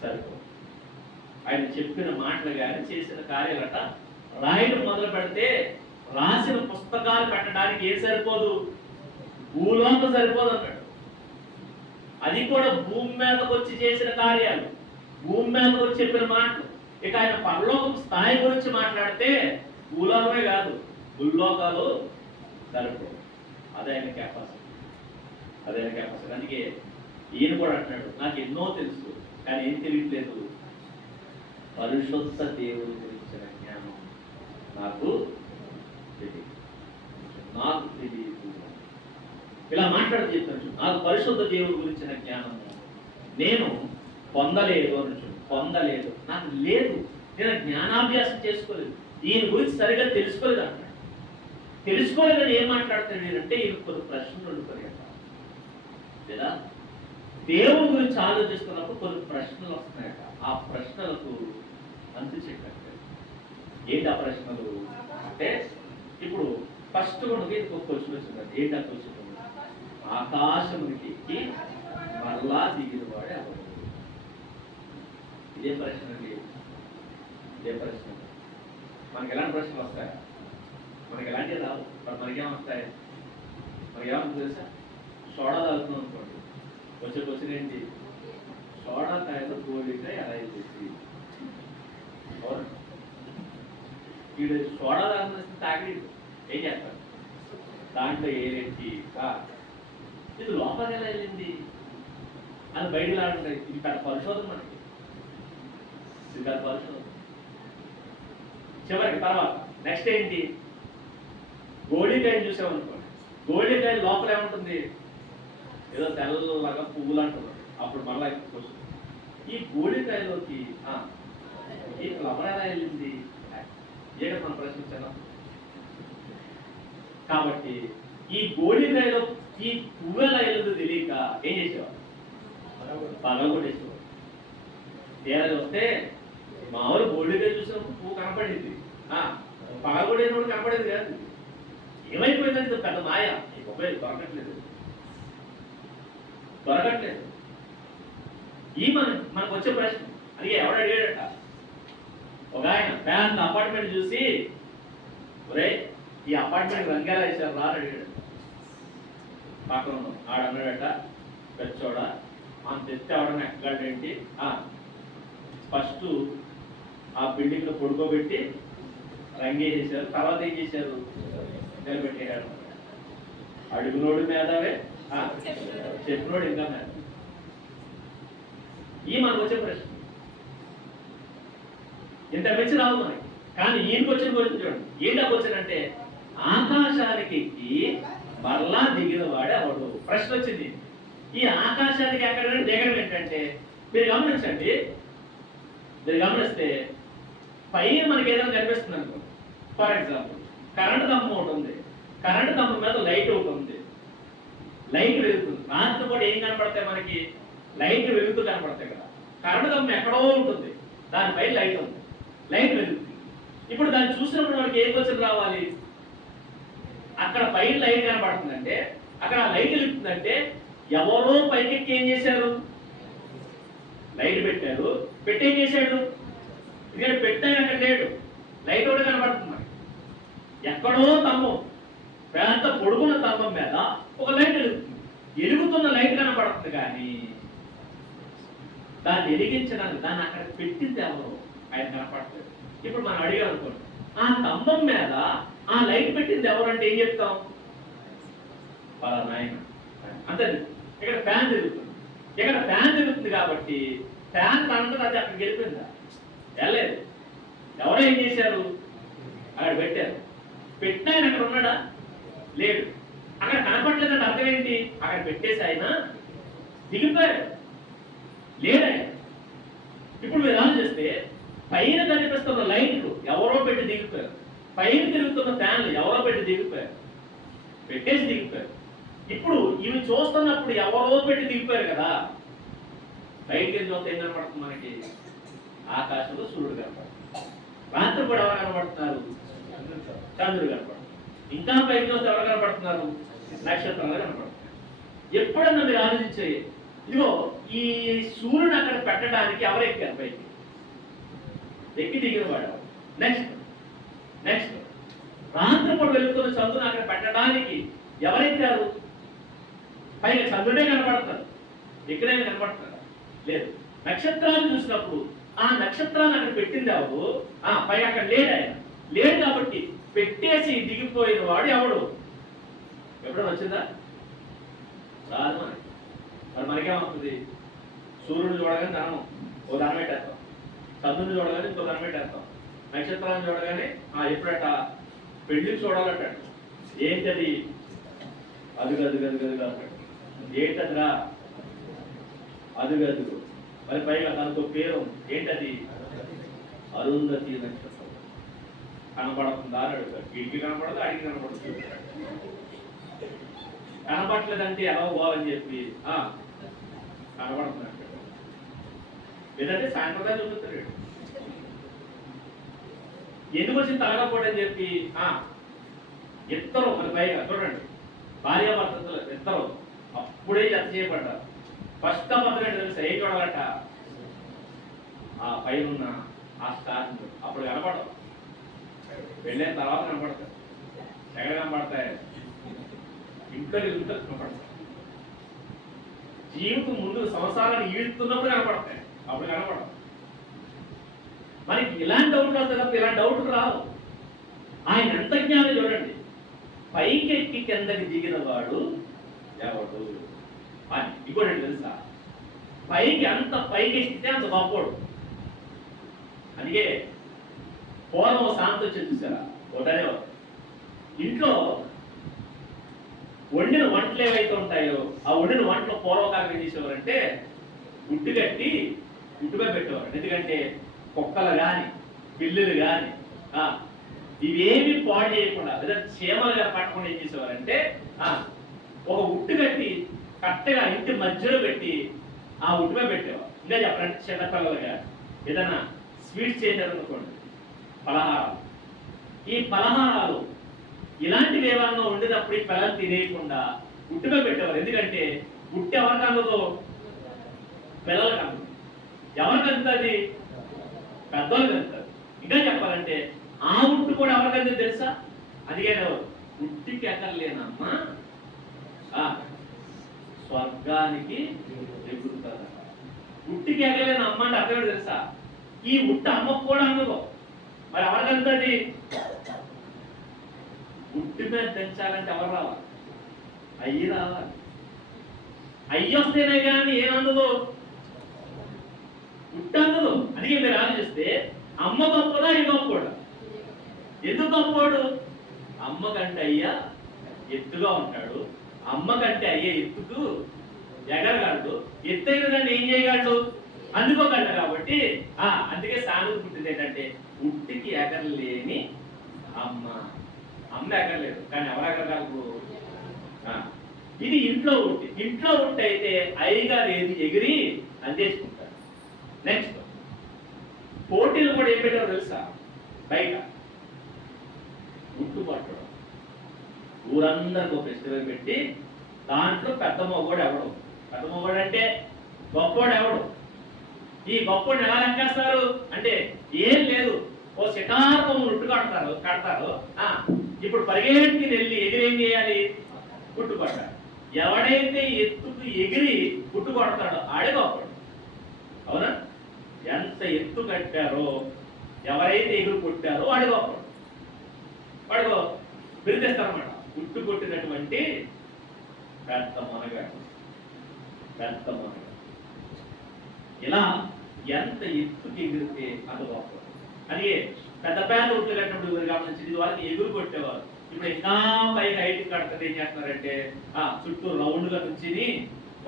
సరిపో. ఆయన చెప్పిన మాటలు కానీ చేసిన కార్యాలట రాయడం మొదలు పెడితే రాసిన పుస్తకాలు పెట్టడానికి ఏం సరిపోదు? భూలోకం సరిపోదు అన్నాడు. అది కూడా భూమి మీదకి వచ్చి చేసిన కార్యాలు, భూమి మీదకి వచ్చి చెప్పిన మాటలు. ఇక ఆయన పరలోకం స్థాయి గురించి మాట్లాడితే భూలోకమే కాదు, భూలోకాలు సరిపోదు. అదైన కెపాసిటీ. అందుకే ఈయన కూడా అంటున్నాడు, నాకు ఎన్నో తెలుసు కానీ ఏం తెలియట్లేదు, పరిశుద్ధ దేవుడి గురించిన జ్ఞానం నాకు తెలియదు. ఇలా మాట్లాడి చెప్తాను, నాకు పరిశుద్ధ దేవుడి గురించిన జ్ఞానము నేను పొందలేదు, నాకు లేదు, నేను జ్ఞానాభ్యాసం చేసుకోలేదు, దీని గురించి సరిగ్గా తెలుసుకోలేదు అంటాడు. తెలుసుకోలేదని ఏం మాట్లాడతాడు అంటే ఈయన కొన్ని ప్రశ్నలు ఉండిపోయాయి లేదా? దేవుడి గురించి ఆలోచిస్తున్నప్పుడు కొన్ని ప్రశ్నలు వస్తున్నాయట. ఆ ప్రశ్నలకు అంతు చెప్పారు. ఏంటి ఆ ప్రశ్నలు అంటే, ఇప్పుడు ఫస్ట్ మనకి ఒక క్వశ్చన్ వచ్చిందండి. ఏంటి ఆ క్వశ్చన్? ఆకాశమునికి ఎక్కి మరలా దిగిన వాడే అవరు? ఇదే ప్రశ్న అండి, ఇదే ప్రశ్న. మనకి ఎలాంటి ప్రశ్నలు వస్తాయి? మనకి ఎలాంటివి రావు. మరి మనకేం వస్తాయి? మనకేమవుతుంది తెలుసా? సోడా తాగుతున్నాం అనుకోండి, వచ్చే క్వశ్చన్ ఏంటి? సోడాకాయలు గోళీకాయ ఎలా చేసి వీడు సోడా తాగి ఏం చేస్తారు? దాంట్లో ఏరెట్టి ఇది లోపలికి ఎలా వెళ్ళింది అని బయటికి లాడుంటాయి. ఇది పెద్ద పరిశోధన మనకి, ఇది పెద్ద పరిశోధన. చివరికి తర్వాత నెక్స్ట్ ఏంటి? గోళీకాయని చూసామనుకోండి, గోళీకాయ లోపల ఏముంటుంది? ఏదో తెల్లగా పువ్వులు అంటున్నారు. అప్పుడు మళ్ళీ ఈ గోళీకాయలోకి ఈ ఫ్లవర్ ఎలా వెళ్ళింది ఏదో మనం ప్రశ్నించాను. కాబట్టి ఈ గోళీకాయలో ఈ పువ్వు ఎలా వెళ్ళిందో తెలియక ఏం చేసేవాడు? పగలగొట్టేసేవాడు. తేడా వస్తే మామూలు గోళీకాయ చూసినప్పుడు పువ్వు కనపడింది, పగలగొట్టేసినప్పుడు కనపడేది కాదు. ఏమైపోయిందంటే పెద్ద మాయ, ఈ మొబైల్ దొరకట్లేదు. ఈ మనకు వచ్చే ప్రశ్న అడిగే ఎవడు అడిగాడట? ఒక ఆయన పెద్ద అపార్ట్మెంట్ చూసి, ఒరే ఈ అపార్ట్మెంట్ రంగాలు వేసారు రా అని అడిగాడు. పక్కన ఆడన్నాడట, పెచ్చోడా అని తెస్తే ఆడని ఎక్కడేంటి? ఫస్ట్ ఆ బిల్డింగ్ లో పడుకోబెట్టి రంగేసేసారు, తర్వాత ఏం చేశారు? నిలబెట్టాడు. అడుగునోడు మేధావే, చెప్పినోడు ఇంకా మేధావి. ఈ మనకు వచ్చే ప్రశ్న ఇంత మించి రావు మనకి. కానీ ఈయనకి వచ్చిన క్వశ్చన్ చూడండి. ఏంటా క్వశ్చన్ అంటే, ఆకాశానికి ఎక్కి మరలా దిగిన వాడే అవడు. ప్రశ్న వచ్చింది, ఈ ఆకాశానికి ఎక్కడ దిగడం ఏంటంటే, మీరు గమనించండి, మీరు గమనిస్తే పైన మనకి ఏదైనా కనిపిస్తుంది అనుకో. ఫర్ ఎగ్జాంపుల్ కరెంట్ తంబం ఒకటి ఉంది, కరెంట్ తంబం మీద లైట్ ఒకటి ఉంది, లైట్ వెలుగుతుంది. రాత్రి కూడా ఏం కనపడతాయి మనకి? లైట్ వెలుగుతూ కనపడతాయి కదా. కరెంట్ తంబం ఎక్కడో ఉంటుంది, దానిపై లైట్ ఉంది, లైట్ వెలుగుతుంది. ఇప్పుడు దాన్ని చూసినప్పుడు మనకి ఏం క్వశ్చన్ రావాలి? అక్కడ పైన లైట్ కనపడుతుందంటే, అక్కడ లైట్ వెలుగుతుందంటే ఎవరో పైకెక్కి ఏం చేశారు? లైట్ పెట్టారు. పెట్టి ఏం చేశాడు? ఇక్కడ పెట్టాను అక్కడ లేడు, లైట్ ఒకటి కనపడుతుంది. ఎక్కడో తంబం, పెద్ద పొడుగున్న తంబం మీద ఒక లైట్ వెలుగుతుంది. వెలుగుతున్న లైట్ కనపడుతుంది, కానీ దాన్ని వెలిగించడానికి దాన్ని అక్కడ పెట్టింది ఎవరు? ఆయన కనపడలేదు. ఇప్పుడు మనం అడిగాం అనుకోండి, ఆ స్తంభం మీద ఆ లైట్ పెట్టింది ఎవరు అంటే ఏం చెప్తాం? ఆయన. అంతే. ఇక్కడ ఫ్యాన్ తిరుగుతుంది, ఇక్కడ ఫ్యాన్ తిరుగుతుంది కాబట్టి ఫ్యాన్ తనంతా అది అక్కడికి వెళ్ళిపోయిందా? వెళ్ళలేదు. ఎవరో ఏం చేశారు? అక్కడ పెట్టారు. పెట్టిన ఆయన అక్కడ ఉన్నాడా? లేడు. అక్కడ కనపడలేదంటే అర్థం ఏంటి? అక్కడ పెట్టేసి ఆయన దిగిపోయాడు, లేడాయన. ఇప్పుడు మీరు ఆలోచిస్తే పైన కనిపిస్తున్న లైట్లు ఎవరో పెట్టి దిగిపోయారు, పైన తిరుగుతున్న ఫ్యాన్లు ఎవరో పెట్టి దిగిపోయారు, పెట్టేసి దిగిపోయారు. ఇప్పుడు ఇవి చూస్తున్నప్పుడు ఎవరో పెట్టి దిగిపోయారు కదా. బయటికి చూస్తే ఏం కనపడుతుంది మనకి? ఆకాశంలో సూర్యుడు కనపడుతుంది. రాత్రి కూడా ఎవరు కనపడుతున్నారు? చంద్రుడు కనపడుతుంది. ఇంకా పైకి చూస్తే ఎవరు కనపడుతున్నారు? నక్షత్రాలు కనపడుతున్నారు. ఎప్పుడన్నా మీరు ఆలోచించే, ఇదిగో ఈ సూర్యుడు అక్కడ పెట్టడానికి ఎవరు ఎక్కారు? పైకి ఎక్కి దిగిన వాడు. నెక్స్ట్ రాత్రిపూట వెళ్తున్న చంద్రుని అక్కడ పెట్టడానికి ఎవరెక్కారు? పైగా చంద్రుడే కనపడతారు, ఎక్కడైనా కనపడతారా? లేదు. నక్షత్రాలు చూసినప్పుడు ఆ నక్షత్రాన్ని అక్కడ పెట్టింది ఎవరు? పైగా అక్కడ లేడు, ఆయన లేడు. కాబట్టి పెట్టేసి దిగిపోయిన వాడు ఎవడు? ఎప్పుడైనా వచ్చిందా? రాదు. మరి మనకేమవుతుంది? సూర్యుడు చూడగానే ధనం ఓ ధనం పెట్టేస్తాం, చంద్రుని చూడగానే ఇంకో ధనం పెట్టేస్తాం, నక్షత్రాలను చూడగానే ఎప్పుడట పెళ్లికి చూడాలంటాడు. ఏంటది? అదుగదుగదుగదుగా ఏంటదిరా? అదుగదుగు. మరి పైగా దానితో పేరు ఏంటది? అరుంధతి నక్షత్రం. కనపడుతుందా అని అడుగుతాడు. వీడికి కనపడదు, అడిగి కనపడుతుంది. కనపడలేదంటే ఎలా పోవాలని చెప్పి కనపడుతుంది అంటాడు. లేదంటే సాయంత్రం చూపుతాడు. ఎందుకు వచ్చింది తలగపోడని చెప్పి ఇద్దరు మరి పైగా చూడండి, భార్యాభర్తలు ఇద్దరు అప్పుడే జత చేయబడ్డారు. ఫస్ట్ అబద్ధం తెలుసా? ఏం చూడాలట? ఆ పైన ఆ స్టార్ అప్పుడు కనపడదు. పెళ్ళైన తర్వాత కనపడతాయి, ఎక్కడ కనపడతాయి? ఇంట్లో కనపడతాయి. జీవితం ముందు సంసారాన్ని ఈడుతున్నప్పుడు కనపడతాయి, అప్పుడు కనపడవు. మనకి ఇలాంటి డౌట్లు వస్తాయి తప్ప ఇలాంటి డౌట్లు రావు. ఆయన ఎంత జ్ఞానం చూడండి. పైకి ఎక్కి కిందకి దిగిన వాడు ఎవడు అని. ఇంకోటి తెలుసా, పైకి అంత పైకి ఎక్కితే అంత గొప్పోడు. అందుకే పూర్వం శాంతి వచ్చి చూసారా, ఒకటనే ఇంట్లో వండిన వంటలు ఏవైతే ఉంటాయో ఆ వండిన వంటలు పూర్వకాలం ఏం చేసేవారంటే గుడ్డు కట్టి గుడ్డుగా పెట్టేవారు. ఎందుకంటే కుక్కలు కానీ పిల్లులు కానీ ఇవేమి పాడు చేయకుండా లేదా చీమలుగా పట్టకుండా ఏం చేసేవారంటే ఒక ఉట్టు కట్టి కరెక్ట్గా ఇంటి మధ్యలో పెట్టి ఆ ఉట్టుగా పెట్టేవారు. ఇంకా చెప్పాలంటే చిన్నపిల్లలుగా ఏదైనా స్వీట్స్ చేశారనుకోండి, పలహారాలు, ఈ పలహారాలు ఇలాంటివి ఏమన్నా వండినప్పుడు ఈ పిల్లలు తినేయకుండా ఉట్టుగా పెట్టేవారు. ఎందుకంటే ఉట్టి ఎవరికి అందదో పిల్లలకు అందదు. ఎవరికి అందుతుంది? పెద్దోళ్ళకి అందుతుంది. ఇంకా చెప్పాలంటే ఆ ఉట్టు కూడా ఎవరికి అందుతుంది తెలుసా? అందుకే ఉట్టికి ఎక్కర్లేనమ్మా స్వర్గానికి ఎగురుతుంది. ఉట్టికి ఎక్కలేని అమ్మ అంటే అర్థం తెలుసా? ఈ ఉట్టు అమ్మకు కూడా అందదు. మరి ఎవరికి అందుతుంది? ఉట్టి మీద పెంచాలంటే ఎవరు రావాలి? అయ్యి రావాలి. అయ్యి వస్తేనే కానీ ఏమందదు, ఉట్టి అందదు. అందుకే మీరు ఆలోచిస్తే అమ్మ గొప్పదా ఈ గొప్పోడు? ఎందుకు గొప్పోడు? అమ్మ కంటే అయ్యా ఎత్తుగా ఉంటాడు, అమ్మ కంటే అయ్యా ఎత్తుకు ఎగరగలడు, ఎత్తైన దాన్ని ఏం చేయగలడు? అందుకోగలడు. కాబట్టి అందుకే సామెత పుట్టింది ఏంటంటే ఉట్టికి ఎగరలేని అమ్మ. అమ్మ ఎగరలేదు కానీ ఎవరు ఎగరగలరు? ఇది ఇంట్లో ఉట్టి. ఇంట్లో ఉట్టి అయితే అయ్యగారు ఏది ఎగిరి అందేసుకుంటారు. నెక్స్ట్ పోటీలు కూడా ఏం పెట్టారో తెలుసా? బయట ఉట్టు పట్టడం. ఊరందరికి ఒక ఫెస్టివల్ పెట్టి దాంట్లో పెద్ద మొగోడు ఎవడు? పెద్ద మొగోడు అంటే గొప్పోడు ఎవడు? ఈ గొప్పోడిని ఎలా లెక్కేస్తారు అంటే ఏం లేదు, ఓ శిఖారకం ఉట్టు కడతారు. ఇప్పుడు పరిగెత్తి వెళ్ళి ఎగిరి ఏం చేయాలి? పుట్టు కొట్టాలి. ఎవడైతే ఎత్తుకు ఎగిరి పుట్టు కొడతాడో ఆడే గొప్పడు. అవునా? ఎంత ఎత్తు కట్టారో ఎవరైతే ఎగురు కొట్టారో వాడి గొప్పడు. వాడు బిరుదేస్తారన్నమాట. పుట్టు కొట్టినటువంటి పెద్ద మనగాడు. ఇలా ఎంత ఎత్తుకు ఎగిరితే అంత గొప్పడు. అందుకే పెద్ద పెద్ద ఉట్లు కట్టినప్పుడు గమనించి ఇది వాళ్ళకి ఎగురు కొట్టేవారు. ఇప్పుడు ఇంకా పైకి హైట్ కడతారు. ఏం చేస్తున్నారంటే చుట్టూ రౌండ్ గా నుంచి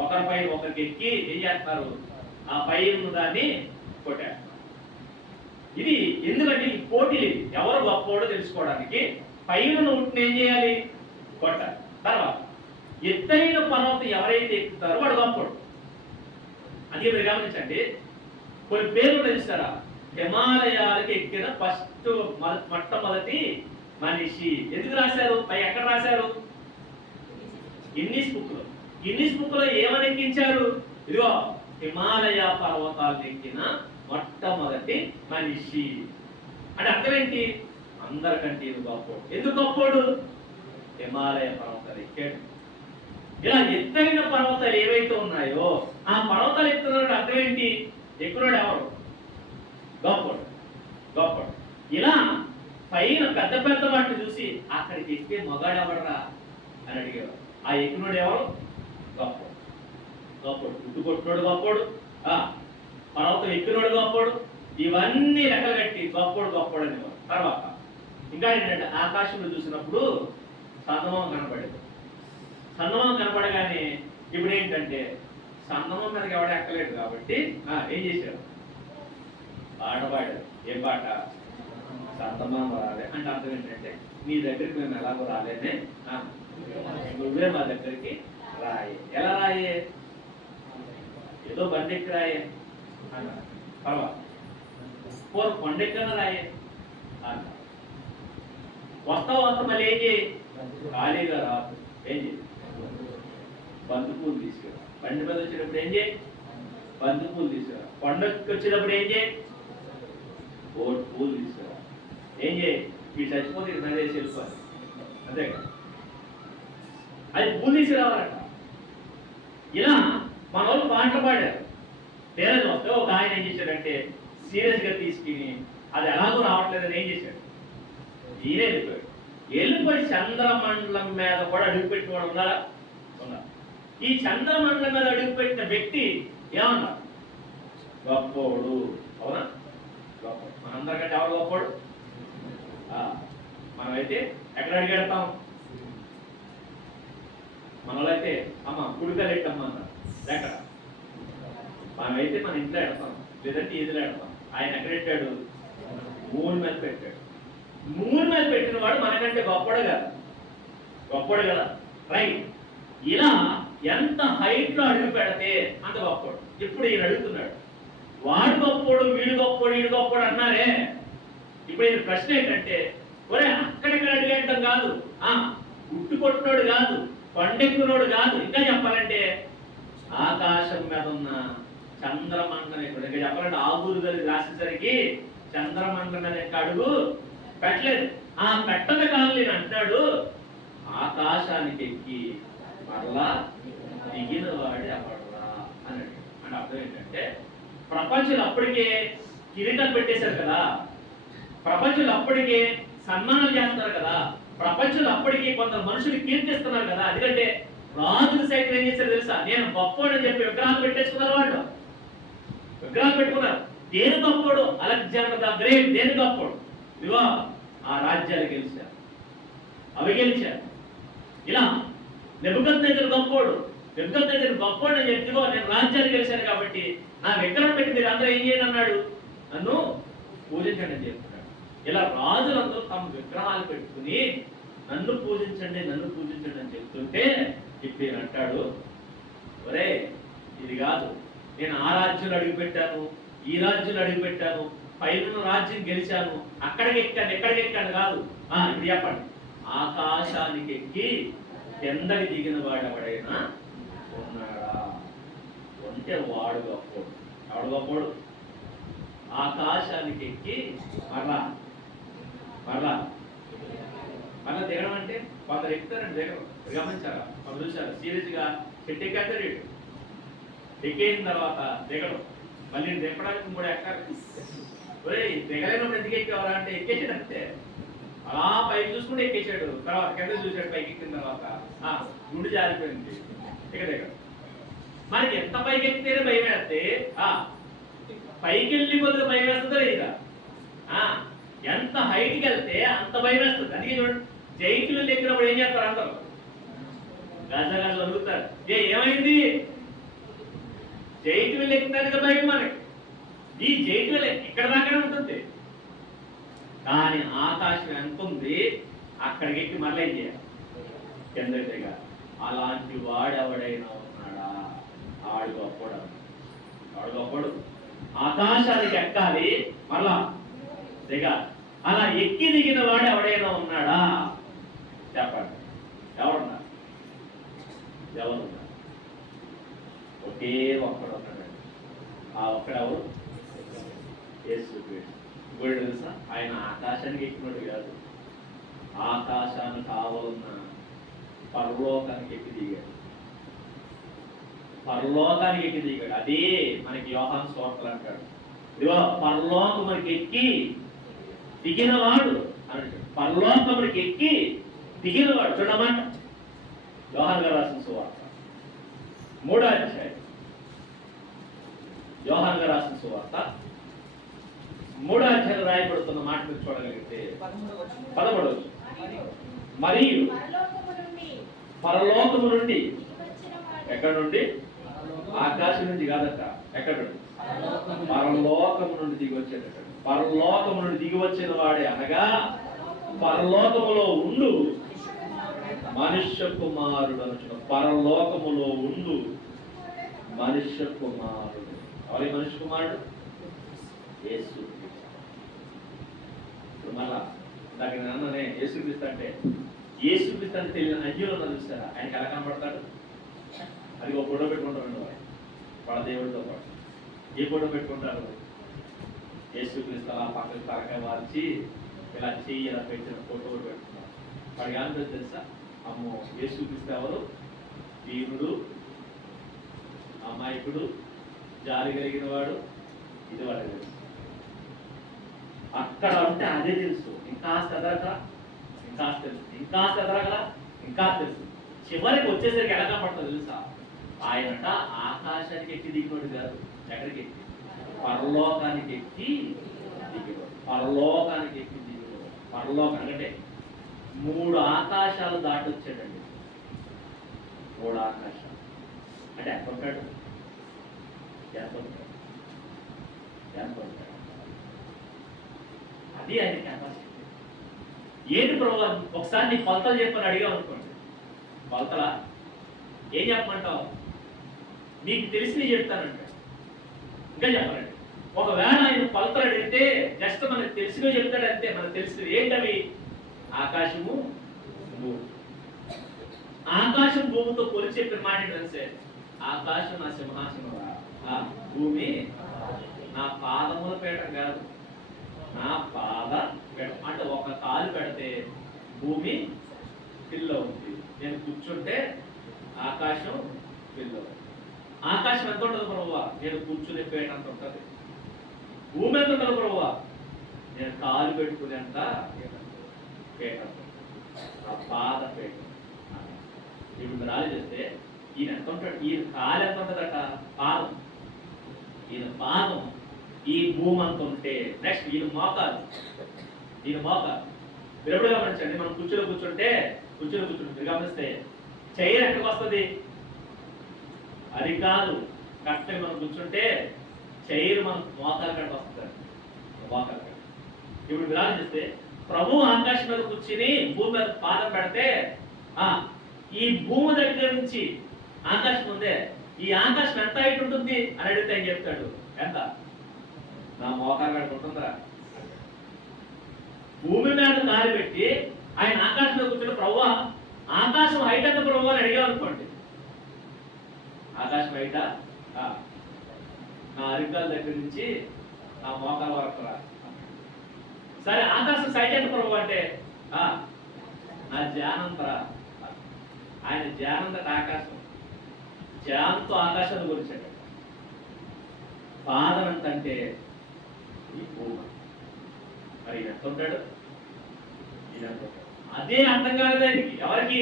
ఒకరిపై ఒకరికి ఎక్కి ఏం చేస్తున్నారు? ఆ పైన దాన్ని కొట్టారు. ఇది ఎందుకంటే ఈ పోటీలు ఎవరు గొప్పవాడో తెలుసుకోవడానికి పైన ఉట్టుని ఏం చేయాలి? కొట్టాలి. తర్వాత ఎత్తైన పర్వతం ఎవరైతే ఎక్కుతారో వాడు గొప్పవాడు. అందుకే మీరు గమనించండి, కొన్ని పేర్లు తెలుస్తారా? హిమాలయాలకు ఎక్కిన మొట్టమొదటి మనిషి. ఎందుకు రాశారు? పై ఎక్కడ రాశారు? గిన్నీస్ బుక్ లో. గిన్నీస్ బుక్ లో ఏమని ఎక్కించారు? ఇదిగో హిమాలయ పర్వతాలు ఎక్కిన మొట్టమొదటి మనిషి అంటే అర్థం ఏంటి? అందరికంటే ఇది గొప్పోడు. ఎందుకు గొప్పోడు? హిమాలయ పర్వతాలు ఎక్కాడు. ఇలా ఎత్తైన పర్వతాలు ఏవైతే ఉన్నాయో ఆ పర్వతాలు ఎక్కుతున్నాడు. అర్థం ఏంటి? ఎక్కున్నాడు ఎవరు? గొప్పడు. ఇలా పైన పెద్ద పెద్ద వాటిని చూసి అక్కడికి ఎక్కే మగాడు ఎవడరా అని అడిగేవారు. ఆ ఎక్కినోడు ఎవరు? గొప్పడు. పుట్టు కొట్టినోడు గొప్పడు, పర్వతం ఎక్కినోడు గొప్పడు. ఇవన్నీ లెక్కలు కట్టి గొప్పడు అనేవారు. తర్వాత ఇంకా ఏంటంటే ఆకాశంలో చూసినప్పుడు చందమామ కనపడేది. చందమామ కనపడగానే ఇప్పుడు ఏంటంటే చందమామ మీదకి ఎవడ ఎక్కలేడు కాబట్టి ఏం చేశారు? పాట పాడారు. ఏం పాట? చందమామ రాలే అంటే అర్థం ఏంటంటే మీ దగ్గరికి మేము ఎలాగో రాలేనే, నువ్వే మా దగ్గరికి రాయే. ఎలా రాయే? ఏదో బండెక్కి రాయే తర్వాత కొండెక్కన రాయే అన్న. వస్తా మళ్ళీ ఏం చేయి? ఖాళీగా రాదు. ఏం చేయి? బంతిపూలు తీసుకురా. బండి మీద వచ్చినప్పుడు ఏం చేయి? బంతిపూలు తీసుకురా. కొండకి వచ్చినప్పుడు ఏం చేయి? పూలు తీసుకురా. ఏం చేయి? ఈ చచ్చిపోతే ఇది నదేసి వెళ్ళిపోవాలి అంతే కదా. అది పూలీసు రావాలంట. ఇలా మన వాళ్ళు పాటలు పాడారు. తీరా చూస్తే ఒక ఆయన ఏం చేశాడంటే సీరియస్గా తీసుకుని అది ఎలాగో రావట్లేదని ఏం చేశాడు, ఈయనే వెళ్ళిపోయి చంద్రమండలం మీద కూడా అడుగుపెట్టుకోవడం ఉన్నారా ఉన్నారు. ఈ చంద్రమండలం మీద అడుగుపెట్టిన వ్యక్తి ఏమన్నారు, గొప్పోడు. అవునా, గొప్పడు. మనందరికంటే ఎవరు గొప్పోడు? మనమైతే ఎక్కడ అడిగెడతాం? మనోళ్ళైతే అమ్మ కుడికలు ఎట్టమ్మా అన్నారు. ఎక్కడ? మనమైతే మన ఇంట్లో ఎడతాం, లేదంటే ఈదులో ఎడతాం. ఆయన ఎక్కడ పెట్టాడు? మూడు మీద పెట్టాడు. మూడు మీద పెట్టిన వాడు మనకంటే గొప్పడు కదా, గొప్పడు కదా, రైట్. ఇలా ఎంత హైట్ లో అడుగు పెడితే అంత గొప్పడు. ఇప్పుడు ఈయన అడుగుతున్నాడు, వాడు గొప్పడు, వీడు గొప్పడు, వీడు గొప్పడు అన్నారే. ఇప్పుడు ఈయన ప్రశ్న ఏంటంటే, ఒరే అక్కడిక్కడ అడిగేయటం కాదు, గుట్టు కొట్టినోడు కాదు, కొండెక్కునోడు కాదు, ఇంకా చెప్పాలంటే ఆకాశం మీద ఉన్న చంద్రమండలం. ఇప్పుడు ఇంకా చెప్పాలంటే ఆగురు గది రాసేసరికి చంద్రమండలం అనే అడుగు పెట్టలేదు. ఆ పెట్టన కాదు అంటాడు, ఆకాశానికి ఎక్కి మరలా దిగిన వాడి అవడరా అని. అంటే అర్థం ఏంటంటే, ప్రపంచంలో అప్పటికే కిరీటం పెట్టేశారు కదా, ప్రపంచంలో అప్పటికే సన్మానాలు చేస్తారు కదా, ప్రపంచంలో అప్పటికి కొందరు మనుషులు కీర్తిస్తున్నారు కదా. ఎందుకంటే రాజులు సైతం ఏం చేశారు తెలుసా, నేను గొప్పవాడు అని చెప్పి విగ్రహాలు పెట్టేసుకున్నారు. వాళ్ళు విగ్రహాలు పెట్టుకున్నారు. దేని గొప్పడు? Alexander the great. దేని గొప్పడు? ఇదిగో ఆ రాజ్యాలు గెలిచారు, అవి గెలిచారు. ఇలా నెబుకద్నెజరు గొప్పోడు, నెబుకద్నెజరు గొప్పోడు అని చెప్తుగో నేను రాజ్యాలు గెలిచాను కాబట్టి నా విగ్రహం పెట్టి మీరు అందరూ ఏం చేయండి అన్నాడు, నన్ను పూజించండి అని చెప్తున్నాడు. ఇలా రాజులందరూ తమ విగ్రహాలు పెట్టుకుని నన్ను పూజించండి, నన్ను పూజించండి అని చెప్తుంటే ఇప్పుడు అంటాడు, ఒరే ఇది కాదు, నేను ఆ రాజ్యంలో అడుగుపెట్టాను, ఈ రాజ్యంలో అడుగుపెట్టాను, పైన రాజ్యం గెలిచాను, అక్కడికి ఎక్కాను, ఎక్కడికి ఎక్కాను కాదు. ఇప్పుడు చెప్పండి, ఆకాశానికి ఎక్కి కిందకి దిగిన వాడు ఎవడైనా ఉన్నాడా అంటే వాడు గొప్పోడు. ఎవడు గొప్పోడు? ఆకాశానికి ఎక్కి మరలా మరలా మరలా దిగడం అంటే కొందరు ఎక్కుతారండి, దిగడం గమనించారా? కొందరు చూసారు సీరియస్గా చెట్టు ఎక్కేస్తారు, ఎక్కేసిన తర్వాత దిగడం, మళ్ళీ దిగడానికి కూడా ఎక్కాలి. ఒరే దిగలేనప్పుడు ఎందుకు ఎక్కేవారా అంటే ఎక్కేసాడు అంతే, అలా పైకి చూసుకుంటే ఎక్కేసాడు. తర్వాత కింద చూసాడు, పైకి ఎక్కిన తర్వాత గుండు జారిపోయింది, ఇక దిగడం. మనకి ఎంత పైకి ఎక్కితేనే భయం వేస్తే పైకి వెళ్ళి కొద్దిగా భయం వేస్తుందో లేదా? ఎంత హైట్కి వెళ్తే అంత భయం వేస్తుంది. అందుకే చూడండి, జైట్లు ఎక్కినప్పుడు ఏం చేస్తారు అందరూ? గజగజలు అడుగుతారు, ఏమైంది? జైట్లు ఎక్కినందుకు భయం మనకి. ఈ జైట్లు ఇక్కడ దాకానే ఉంటుంది, కానీ ఆకాశం ఎంత ఉంది అక్కడికి ఎక్కి మళ్ళీ ఏం చేయాలి? కిందకి దిగాలి. అలాంటి వాడెవడైనా ఉన్నాడా? ఆడు గొప్పడు, ఆడు గొప్పడు. ఆకాశానికి ఎక్కాలి, మళ్ళా దిగాలి. అలా ఎక్కి దిగిన వాడు ఎవడైనా ఉన్నాడా? చెప్పండి, ఎవరున్నారు? ఎవరున్నారు? ఒకే ఒక్కడు ఉన్నాడండి. ఆ ఒక్కడెవరు? యేసుక్రీస్తు. ఇంకోటి తెలుసా, ఆయన ఆకాశానికి ఎక్కినట్టు కాదు, ఆకాశానికి కావాలన్న పరలోకానికి ఎక్కి దిగాడు. పరలోకానికి ఎక్కి దిగాడు. అదే మనకి యోహాను సువార్తలు అంటాడు, ఇదిగో పరలోకమునికి ఎక్కి దిగినవాడు అన్నాడు. పరలోకమునికి ఎక్కి దిగినవాడు చూడమాట. యోహాను గారు రాసిన సువార్త 3వ అధ్యాయం, యోహాను గారు రాసిన సువార్త 3వ అధ్యాయం రాయబడుతున్న మాట మీరు చూడగలిగితే 11వ మరియు పరలోకము నుండి, ఎక్కడి నుండి? ఆకాశం నుంచి కాదట, ఎక్కడ నుండి? పరలోకము నుండి దిగి వచ్చేట. పరలోకము నుండి దిగి వచ్చిన వాడే అనగా పరలోకములో ఉండు మనుష్య కుమారుడు అనుచున్న. పరలోకములో ఉండు మనుష్య కుమారుడు. ఎవరి మనుష్య కుమారుడు? యేసుక్రీస్తు. ఇప్పుడు మళ్ళా దానికి అన్ననే యేసుక్రీస్తు అంటే, యేసుక్రీస్తు అంటే తెలియని అయ్యలో చూస్తారా? ఆయనకి ఎలా కనపడతాడు? అది ఒక ఫోటో పెట్టుకుంటారు వాళ్ళ దేవుడితో పాటు. ఏ ఫోటో పెట్టుకుంటారు? యేసుక్రీస్తు అలా పక్కకు తరకాయ మార్చి ఇలా చెయ్యి ఇలా పెట్టిన ఫోటో పెడుతున్నారు. వాడికి ఏమంటే తెలుసా, అమ్మో యేసు చూపిస్తే ఎవరు దీనుడు, అమాయకుడు, జాలి కలిగిన వాడు, ఇది వాడికి తెలుసు. అక్కడ ఉంటే అదే తెలుసు, ఇంకా ఎదరగల, ఇంకా తెలుసు, ఇంకా ఎదరగల, ఇంకా తెలుసు. చివరికి వచ్చేసరికి ఎలా కనపడుతుందో తెలుసా, ఆయనట ఆకాశానికి ఎక్కి దిగినోడు కాదు, ఎక్కడికి ఎక్కి పరలోకానికి ఎక్కి దిగినోడు. పరలోకానికి ఎక్కి దిగినోడు. పరలోకం అంటే 3 ఆకాశాలు దాటొచ్చాడండి. 3 ఆకాశాలు అంటే ఎంత ఉంటాడు, ఎంత ఉంటాడు, ఎంత ఉంటాడు. అది ఆయన కెపాసిటీ. ఏంటి ప్రభు, ఒకసారి నీ కొలతలు చెప్పని అడిగావు అనుకోండి, కొలతలా ఏం చెప్పమంటావు, నీకు తెలిసి చెప్తానంటే ఇంకా చెప్పాలండి. ఒకవేళ ఆయన కొలతలు అడిగితే జస్ట్ మనకు తెలిసినవి చెప్తాడంటే, మనకు తెలిసింది ఏంటవి, ఆకాశము భూమి. ఆకాశం భూమితో పోలి చెప్పిన మాట ఏంటంటే, ఆకాశం నా సింహాసనరా, భూమి నా పాదముల పీఠం కాదు, నా పాద పీఠం. అంటే ఒక కాలు పెడితే భూమి పిల్లో ఉంది, నేను కూర్చుంటే ఆకాశం పిల్లో. ఆకాశం ఎంత ఉంటుంది ప్రభువా, నేను కూర్చునే పీట అంత ఉంటుంది. భూమి ఎంత ఉంటుంది ప్రభువా, నేను కాలు పెట్టుకునేంత పీట, ఆ పాద పీట. ఇప్పుడు రాలి చేస్తే ఈయన ఎంత ఉంటాడు, ఈయన కాలు ఎంత ఉంటుందట, పాదం, ఈయన పాదం ఈ భూమి అంత ఉంటే, నెక్స్ట్ ఈయన మోకాలు, ఈయన మోకాలు. మీరు ఎప్పుడు గమనించండి, మనం కూర్చొని కూర్చుంటే మీరు గమనిస్తే చైర్ ఎక్కడికి వస్తుంది, అది కాదు కరెక్ట్గా మనం కూర్చుంటే చైర్ మన మోకాల కట్ట వస్తుంది, మోకాల కట్ట. ఇప్పుడు మీరు ఆలోచిస్తే ప్రభు ఆకాశం మీద కూర్చుని భూమి మీద పాదం పెడితే, ఈ భూమి దగ్గర నుంచి ఆకాశం ఉందే, ఈ ఆకాశం ఎంత హైట్ ఉంటుంది అని అడిగితే ఆయన చెప్తాడు, ఎంత, నా మోకాలు కట్ట ఉంటుందా. భూమి మీద కాలు పెట్టి ఆయన ఆకాశం మీద కూర్చుంటే, ప్రభు ఆకాశం హైట్ ఎంత ప్రభు అని అడిగాం అనుకోండి, ఆకాశం హైటా, నా అరికాల దగ్గర నుంచి నా మోకాల వరకు రా. సరే ఆకాశం సైట్ ఎంత ప్రభు అంటే, నా ధ్యానంతరా. ఆయన ధ్యానంతట ఆకాశం, ధ్యానంతో ఆకాశాన్ని గురించాడు. పాదం ఎంత అంటే ఈ భూమి. మరి ఈయన ఎంత ఉంటాడు, ఈయన ఎంత ఉంటాడు. అదే అర్థం కాలేదు ఆయనకి. ఎవరికి,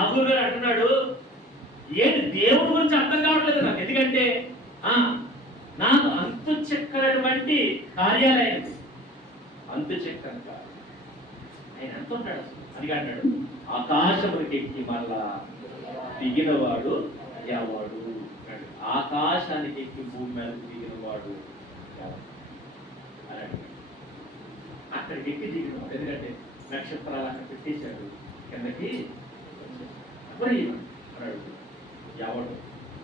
ఆగురు గారు అంటున్నాడు, ఏంటి దేవుడి గురించి అర్థం కావట్లేదు నాకు, ఎందుకంటే నాకు అంతు చెక్కనటువంటి కార్యాలయం, అంతు చెక్కని కాదు. ఆయన ఎంత ఉంటాడు అసలు అని అంటాడు, ఆకాశమునికి ఎక్కి మళ్ళా దిగినవాడు ఎవడు, ఆకాశానికి ఎక్కి భూమి మీద దిగినవాడు అని అక్కడికి ఎక్కి దిగినవాడు. ఎందుకంటే నక్షత్రాలు అక్కడ పెట్టేశాడు, కిందకి అన్నాడు ఎవడు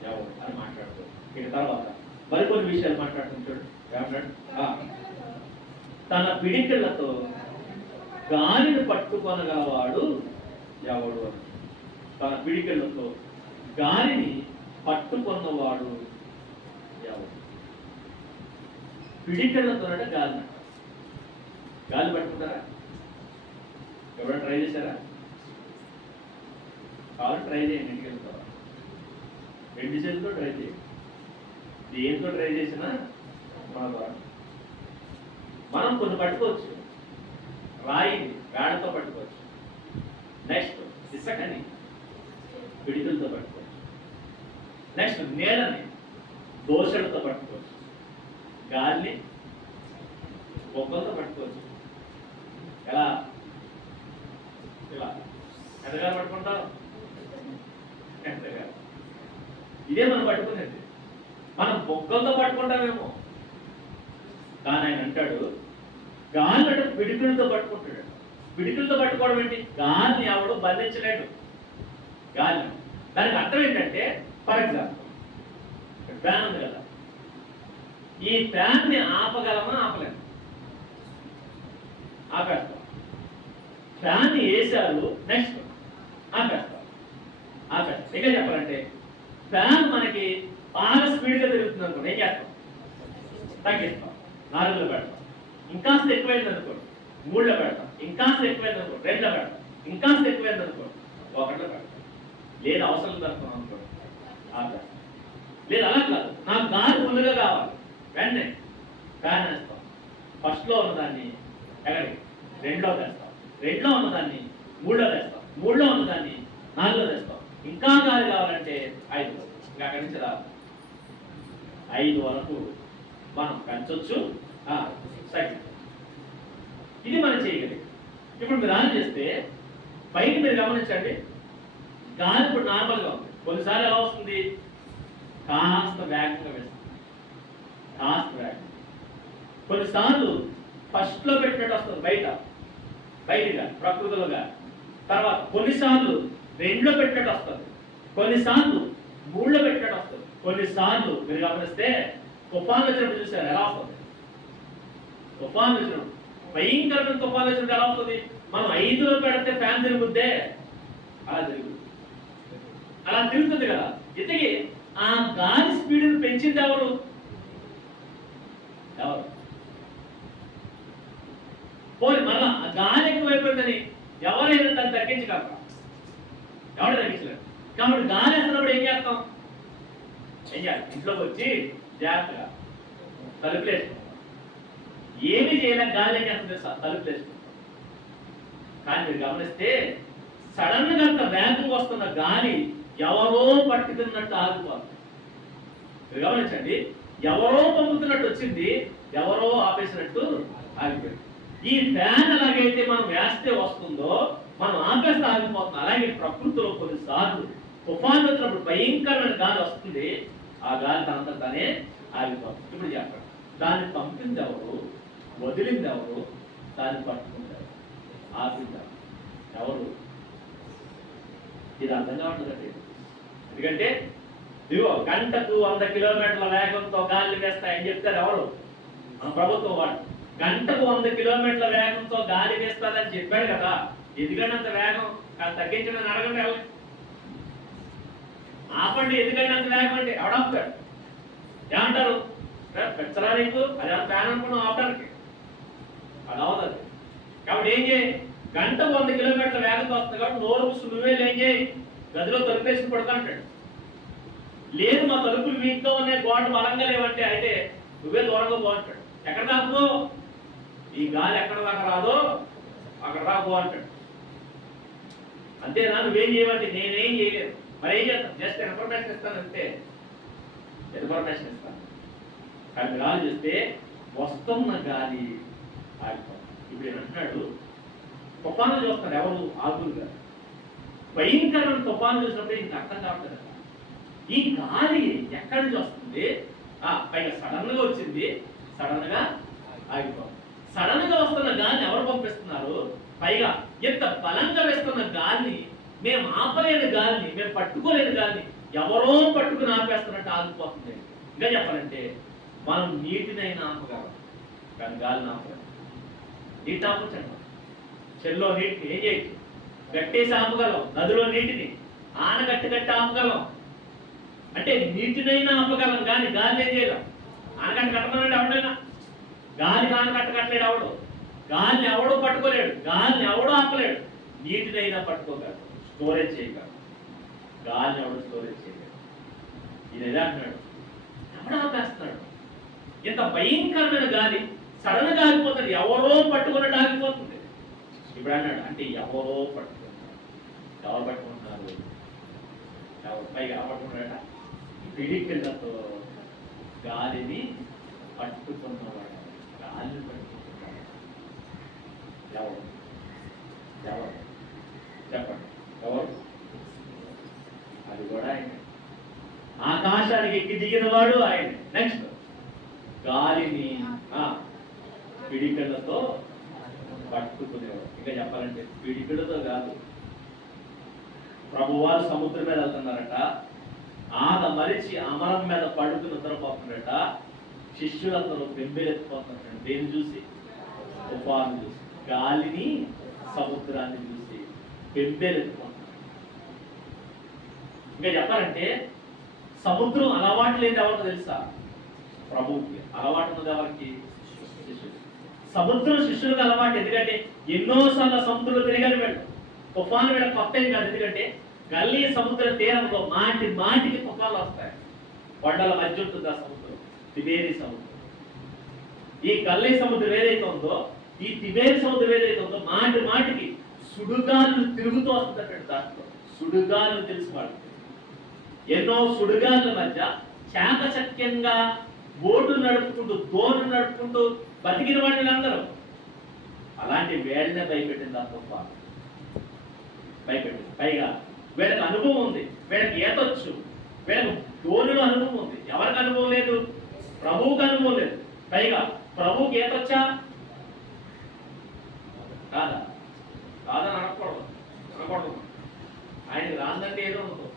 ఎవడు అని మాట్లాడుతూ ఇక తర్వాత మరికొన్ని విషయాలు మాట్లాడుతుంటాడు. ఏమన్నాడు, తన పిడికిళ్లతో గాలిని పట్టుకొనగలవాడు ఎవడు అని. తన పిడికిళ్లతో గాలిని పట్టుకున్నవాడు ఎవడు. పిడికిళ్లతో అంటే గాలి, గాలి పట్టుకుంటారా, ఎవరైనా ట్రై చేశారా, కావాలి ట్రై చేయండి, ఇంటికి వెళ్తారా, 2 చేతులతో ట్రై చేయండి, దేంతో ట్రై చేసినా మన ద్వారా. మనం కొన్ని పట్టుకోవచ్చు, రాయిని వేడతో పట్టుకోవచ్చు, నెక్స్ట్ ఇసుకని పిడికలతో పట్టుకోవచ్చు, నెక్స్ట్ నేలని దోశలతో పట్టుకోవచ్చు, గాలిని బొక్కలతో పట్టుకోవచ్చు. ఎలా, ఇలా ఎంతగా పట్టుకుంటాం, ఎంతగా. ఇదే మనం పట్టుకునేది, మనం బొక్కలతో పట్టుకుంటామేమో, కానీ ఆయన అంటాడు గాలి అంటే పిడికిలతో పట్టుకుంటాడు. పిడికిలతో పట్టుకోవడం ఏంటి, గాలిని ఎవడు బంధించలేడు. గాలి దానికి అర్థం ఏంటంటే, ఫర్ ఎగ్జాంపుల్ ఫ్యాన్ ఉంది కదా, ఈ ఫ్యాన్ ని ఆపగలమా, ఆపలేము, ఆపేస్తాం. ఫ్యాన్ ని వేసారు, నెక్స్ట్ ఆపేస్తాం, ఆపేస్తాం. ఇంకా చెప్పాలంటే ఫ్యాన్ మనకి బాగా స్పీడ్గా తిరుగుతుంది అనుకోండి, ఏం చేస్తాం, తగ్గిస్తాం, 4లో పెడతాం. ఇంకాస్త ఎక్కువైంది అనుకోండి 3లో పెడతాం. ఇంకాస్త ఎక్కువైంది అనుకో 2లో పెడతాం. ఇంకాస్త ఎక్కువైంది అనుకో 1లో పెడతాం. లేదు అవసరం దొరుకుతాం అనుకో ఆపేస్తాం. లేదు అలా కాదు, నాకు గాలి ఫుల్గా కావాలి, వెంటనే ఫ్యాన్ వేస్తాం. ఫస్ట్లో ఉన్నదాన్ని ఎక్కడికి 2లో వేస్తాం. 2లో ఉన్నదాన్ని 3లో వేస్తాం. 3లో ఉన్నదాన్ని 4లో వేస్తాం. ఇంకా గాలి కావాలంటే 5. ఇంకా అక్కడి నుంచి రాదు. 5 వరకు మనం పెంచవచ్చు, సైకిల్. ఇది మనం చేయగలిగి. ఇప్పుడు మీరు ఆన్ చేస్తే పైకి మీరు గమనించండి, గాలి ఇప్పుడు నార్మల్గా ఉంది. కొన్నిసార్లు ఎలా వస్తుంది, కాస్త వేగంగా వేస్తుంది, కాస్త వేగం. కొన్నిసార్లు ఫస్ట్లో పెట్టినట్టు వస్తుంది బయటగా ప్రకృతిలోగా. తర్వాత కొన్నిసార్లు 2లో పెట్టినట్టు వస్తుంది, కొన్నిసార్లు 3లో పెట్టినట్టు వస్తుంది. కొన్నిసార్లు మీరు గమనిస్తే తుఫాన్లు వచ్చినప్పుడు చూసారు ఎలా వస్తుంది. తుఫాన్లు వచ్చినప్పుడు, భయంకరమైన తుఫాన్లు వచ్చినప్పుడు ఎలా వస్తుంది. మనం 5లో పెడితే ఫ్యాన్ తిరుగుద్దే, అలా తిరుగుతుంది. అలా తిరుగుతుంది కదా. ఇంతకీ ఆ గాలి స్పీడ్ని పెంచింది ఎవరు? పోయి మళ్ళా ఆ గాలి ఎక్కువైపోయిందని ఎవరైనా దాన్ని తగ్గించగలరా? ఎవరు తగ్గించలేరు. కాబట్టి గాలి వేస్తున్నప్పుడు ఏం చేస్తాం? ఏం చేయాలి? ఇంట్లోకి వచ్చి జాగ్రత్తగా తలుపులేసుకుంటాం. ఏమి చేయలేక గాలి ఏం చేస్తుంది? తలుపులేసుకుంటాం. కానీ మీరు గమనిస్తే సడన్ గా అంత వేగంగా వస్తున్న గాలి ఎవరో పట్టుకున్నట్టు ఆగిపోతుంది. మీరు గమనించండి, ఎవరో పంపుతున్నట్టు వచ్చింది, ఎవరో ఆపేసినట్టు ఆగిపోయింది. ఈ ఫ్యాన్ ఎలాగైతే మనం వేస్తే వస్తుందో, మనం ఆపేస్తే ఆగిపోతుంది. అలాగే ప్రకృతిలో కొన్నిసార్లు తుఫాను వచ్చినప్పుడు భయంకరమైన గాలి వస్తుంది, ఆ గాలి తనంతనే ఆగిపోతుంది. ఇప్పుడు చెప్పండి, దాన్ని పంపింది ఎవరు? వదిలింది ఎవరు? దాన్ని పట్టుకుంటారు, ఆపింది ఎవరు? ఇది అర్థం కావట్లేదండి. ఎందుకంటే ఇదిగో గంటకు 100 కిలోమీటర్ల వేగంతో గాలి వేస్తాయని చెప్తారు ఎవరు? మన ప్రభుత్వం వాడు. గంటకు 100 కిలోమీటర్ల వేగంతో గాలి వేస్తారని చెప్పాడు కదా. ఎందుకంటే అంత వేగం తగ్గించమని అడగండి ఎవరు? ఆపండి, ఎందుకంటే అంత వేగం అంటే ఎవడాపుతాడు? ఏమంటారు? పెంచరా నీకు? అది ఫ్యాన్ అనుకున్నాం ఆపడానికి, అది అవదు. కాబట్టి ఏం చేయి, గంటకు 100 కిలోమీటర్ల వేగంతో వస్తుంది కాబట్టి నోరు మూసు నువ్వే ఏం చేయి, గదిలో తలుపేసి పడతా అంటాడు. లేదు మా తలుపులు వీక్గా ఉన్నాయి, గోడలు బలంగా లేవంటే అయితే నువ్వే దూరంగా పోంటాడు. ఎక్కడ రాకు, ఈ గాలి ఎక్కడ దాకా రాదో అక్కడ రాకు అంటాడు. అంతేనా? నువ్వేం చేయమంటే నేనేం చేయలేదు. మరి ఏం చేస్తాను? జస్ట్ ఇన్ఫర్మేషన్ ఇస్తాను అంతే, ఇన్ఫర్మేషన్ ఇస్తాను. కానీ గాలి చూస్తే వస్తున్న గాలి ఆగిపోతుంది. ఇప్పుడు ఏమంటున్నాడు, తుఫాను చూస్తాడు ఎవరు? ఆగులు గారు. భయంకరమైన తుఫాను చూసినప్పుడు ఇంక అర్థం కావట్లేదు. ఈ గాలి ఎక్కడి నుంచి వస్తుంది? పైగా సడన్ గా వచ్చింది, సడన్ గా ఆగిపోతుంది. సడన్ గా వస్తున్న గాలిని ఎవరు పంపిస్తున్నారు? పైగా ఎంత బలంగా వేస్తున్న గాలిని, మేము ఆపలేని గాలిని, మేము పట్టుకోలేని గాలిని ఎవరో పట్టుకుని ఆపేస్తున్నట్టు ఆగిపోతుంది. ఇంకా చెప్పాలంటే మనం నీటినైనా ఆపగలం, కానీ గాలిని ఆపగలం. నీటి ఆపచ్చండి. చెల్లో నీటిని ఏం చేయొచ్చు? గట్టేసి ఆపగలం. నదిలో నీటిని ఆనగట్టి ఆపగలం. అంటే నీటినైనా ఆపగలం, కానీ గాలి ఏం చేయలేం. ఆనగట్ట కట్టమనండి ఎవడైనా. గాలికి ఆనగట్ట కట్టలేడు ఎవడు. గాలిని ఎవడో పట్టుకోలేడు, గాలిని ఎవడో ఆపలేడు. నీటినైనా పట్టుకోగలడు, స్టోరేజ్ చేయగలడు. గాలిని ఎవడో స్టోరేజ్ చేయగలడు. ఈయన ఎలా అంటున్నాడు? ఎవడో ఆపేస్తున్నాడు. ఇంత భయంకరమైన గాలి సడన్ గా ఆగిపోతుంది, ఎవరో పట్టుకున్నట్టు ఆగిపోతుంది. ఇప్పుడు అన్నాడు, అంటే ఎవరో పట్టుకుంటున్నారు. ఎవరు పట్టుకుంటున్నారు? ఎవరు పైగా పట్టుకున్నాడట? పిడికిళ్ళతో గాలిని పట్టుకున్నవాడు. గాలిని పట్టుకుంటున్నాడు ఎవరు? ఎవరు చెప్పండి, ఎవరు? అది కూడా ఆయన. ఆకాశానికి ఎక్కి దిగిన వాడు ఆయన. నెక్స్ట్, గాలిని పిడికిళ్ళతో పట్టుకునేవాడు. ఇంకా చెప్పాలంటే పిడికిళ్ళతో కాదు, ప్రభువారు సముద్రం మీద వెళ్తున్నారట, ఆద మరిచి అమరం మీద పడుకుని నిద్రపోతున్నారట. శిష్యులందరూ బెంబేలెత్తిపోతున్నారట. దేన్ని చూసి? తుఫాను చూసి, గాలిని సముద్రాన్ని చూసి బెంబేలెత్తిపోతున్నారు. ఇంకా చెప్పాలంటే సముద్రం అలవాటు లేదు ఎవరికి తెలుసా? ప్రభువుకి. అలవాటు ఉన్నది ఎవరికి? శిష్యుడు. సముద్రం శిష్యులకు అలవాటు. ఎందుకంటే ఎన్నోసార్లు సముద్రంలో తిరిగాను వీళ్ళు. తుఫాను వీళ్ళ కొత్త ఏం కాదు. ఎందుకంటే గల్లీ సముద్ర తీరంలో మాటి మాటికి తుఫాన్లు వస్తాయి. కొండల మధ్య ఉంటుంది ఆ సముద్రం, తిబేరి సముద్రం. ఈ గల్లీ సముద్రం ఏదైతే ఉందో, ఈ తిబేరి సముద్రం ఏదైతే ఉందో, మాటి మాటికి సుడుగాలు తిరుగుతూ వస్తుందట. దాంట్లో సుడుగాలు తెలుసు వాళ్ళకి. ఎన్నో సుడుగాల మధ్య చాకచక్యంగా బోటు నడుపుకుంటూ, దోణి నడుపుకుంటూ బతికిన వాళ్ళు అందరూ. అలాంటి వేళ్ళనే భయపెట్టింది ఆ తుఫాను. భయపెట్టింది. పైగా వీళ్ళకి అనుభవం ఉంది, వీళ్ళకి ఈతొచ్చు, వీళ్ళకి దోణిలో అనుభవం ఉంది. ఎవరికి అనుభవం లేదు? ప్రభువుకి అనుభవం లేదు. పైగా ప్రభువుకి ఈతొచ్చా? కాదా? కాదని అనకూడదు. ఆయనకి రాందంటే ఏదో ఉండదు.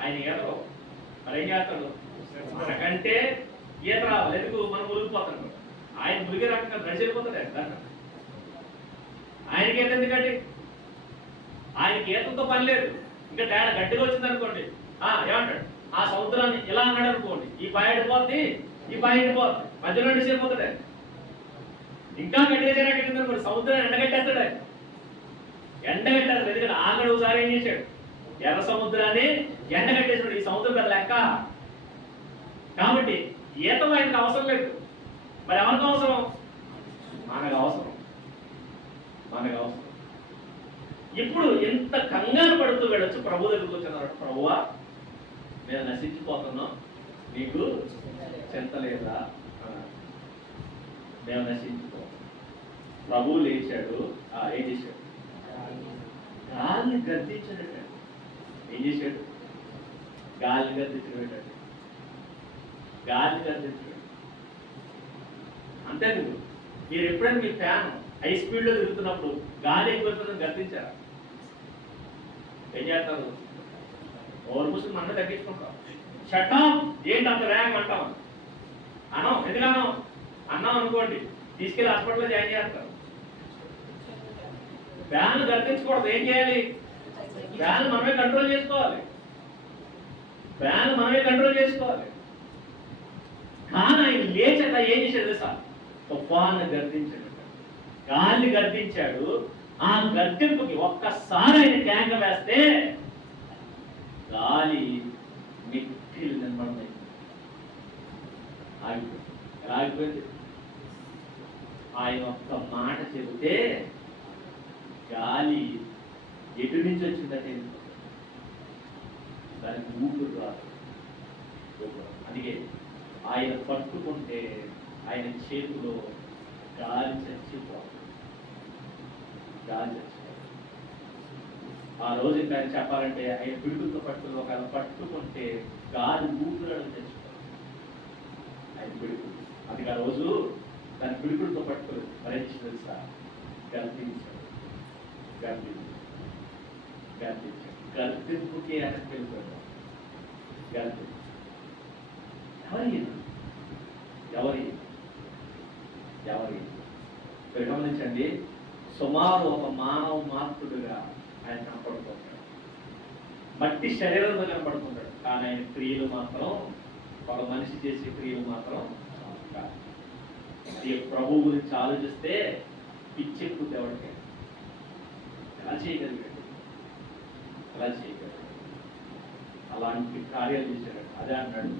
ఆయన ఈతలో మరి ఏం చేస్తాడు? మనకంటే ఈత రావాలి. ఎందుకు? మనం మునిగిపోతాడు. ఆయన మునిగి రకంగా గడిచిపోతాడు. ఆయనకి ఈత ఎందుకంటే ఆయనకి ఈతతో పని లేదు. ఇంకా తేడా గట్టిగా వచ్చింది అనుకోండి, ఏమంటాడు? ఆ సముద్రాన్ని ఇలా అన్నాడు అనుకోండి, ఈ పాయింట్ పోద్ది, ఈ పాయింట్ పోద్ది, మధ్యలో నుండి చేరిపోతాడు. ఇంకా గట్టిగా చేరగట్టింది అనుకోండి, సముద్రాన్ని ఎండగట్టేస్తాడు. ఎండగట్టాడు. ఎందుకంటే ఆగడు ఒకసారి ఏం చేశాడు? ఎర్ర సముద్రాన్ని ఎండగట్టేసాడు. ఈ సముద్రం పెద్ద లెక్క. కాబట్టి ఈత ఆయనకు అవసరం లేదు. మరి ఎవరికి అవసరం? మనకు అవసరం. ఇప్పుడు ఎంత కంగారు పడుతూ వెళ్ళొచ్చు. ప్రభు దగ్గరకు వచ్చినాడు. ప్రభువా, నేను నశించిపోతున్నాం, నీకు చింత లేదా? మేము నశించిపో. ప్రభువు లేచాడు. ఏం చేశాడు? గాలిని గర్దించాడట. ఏం చేశాడు? గాలిని గర్దించాడు. అంతే. మీరు ఎప్పుడైనా మీ ఫ్యాన్ హై స్పీడ్ లో తిరుగుతున్నప్పుడు గాలి ఎక్కువైపోతుందని గర్తించారా? ఏం చేస్తారు? ఓవర్ మూసుకుని మన తగ్గించుకుంటాం. షటాం, ఏంటి అంత వేగం అంటాం? అన్నాం. ఎందుకన్నాం? అన్నాం అనుకోండి, తీసుకెళ్లి హాస్పిటల్లో జాయిన్ చేస్తారు. ఫ్యాన్ గర్తించకూడదు. ఏం చేయాలి? ఫ్యాన్ మనమే కంట్రోల్ చేసుకోవాలి. కానీ ఆయన లేచట ఏం చేశాడు తెలుసా? తుఫాను గర్దించాడు, గాలిని గర్దించాడు. ఆ గర్దింపుకి ఒక్కసారి ఆయన కేక వేస్తే గాలి మిక్కిలి నిలబడింది. ఆగిపోయింది. ఆయన ఒక్క మాట చెబితే గాలి ఎటు నుంచి వచ్చిందంటే దానికి ఊపిరి రాదు. అందుకే ఆయన పట్టుకుంటే ఆయన చేతిలో గాలి చచ్చిపోతుంది. ఆ రోజు ఇంకా ఆయన చెప్పాలంటే ఆయన పిడుగులతో పట్టుకుంటే గాలి ఊపిరాడు చచ్చిపోతుంది. ఆయన పిడుగు. అందుకే ఆ రోజు దాని పిడుగులతో పట్టుకుని పరీక్ష తెలుసా? గర్తింపుకి ఆయన వెళ్ళిపోయాడు. ఎవరి గమనించండి. సుమారు ఒక మానవ మాతృడుగా ఆయన కనపడుతుంటాడు. మట్టి శరీరంలో కనపడుతుంటాడు. కానీ ఆయన క్రియలు మాత్రం, ఒక మనిషి చేసే క్రియలు మాత్రం కాదు. ఈ ప్రభువు గురించి ఆలోచిస్తే పిచ్చెక్కుతుంది. ఎవరికి ఎలా చేయగలిగాడు? అలాంటి కార్యాలు చేశాడు. అదే అన్నాడు,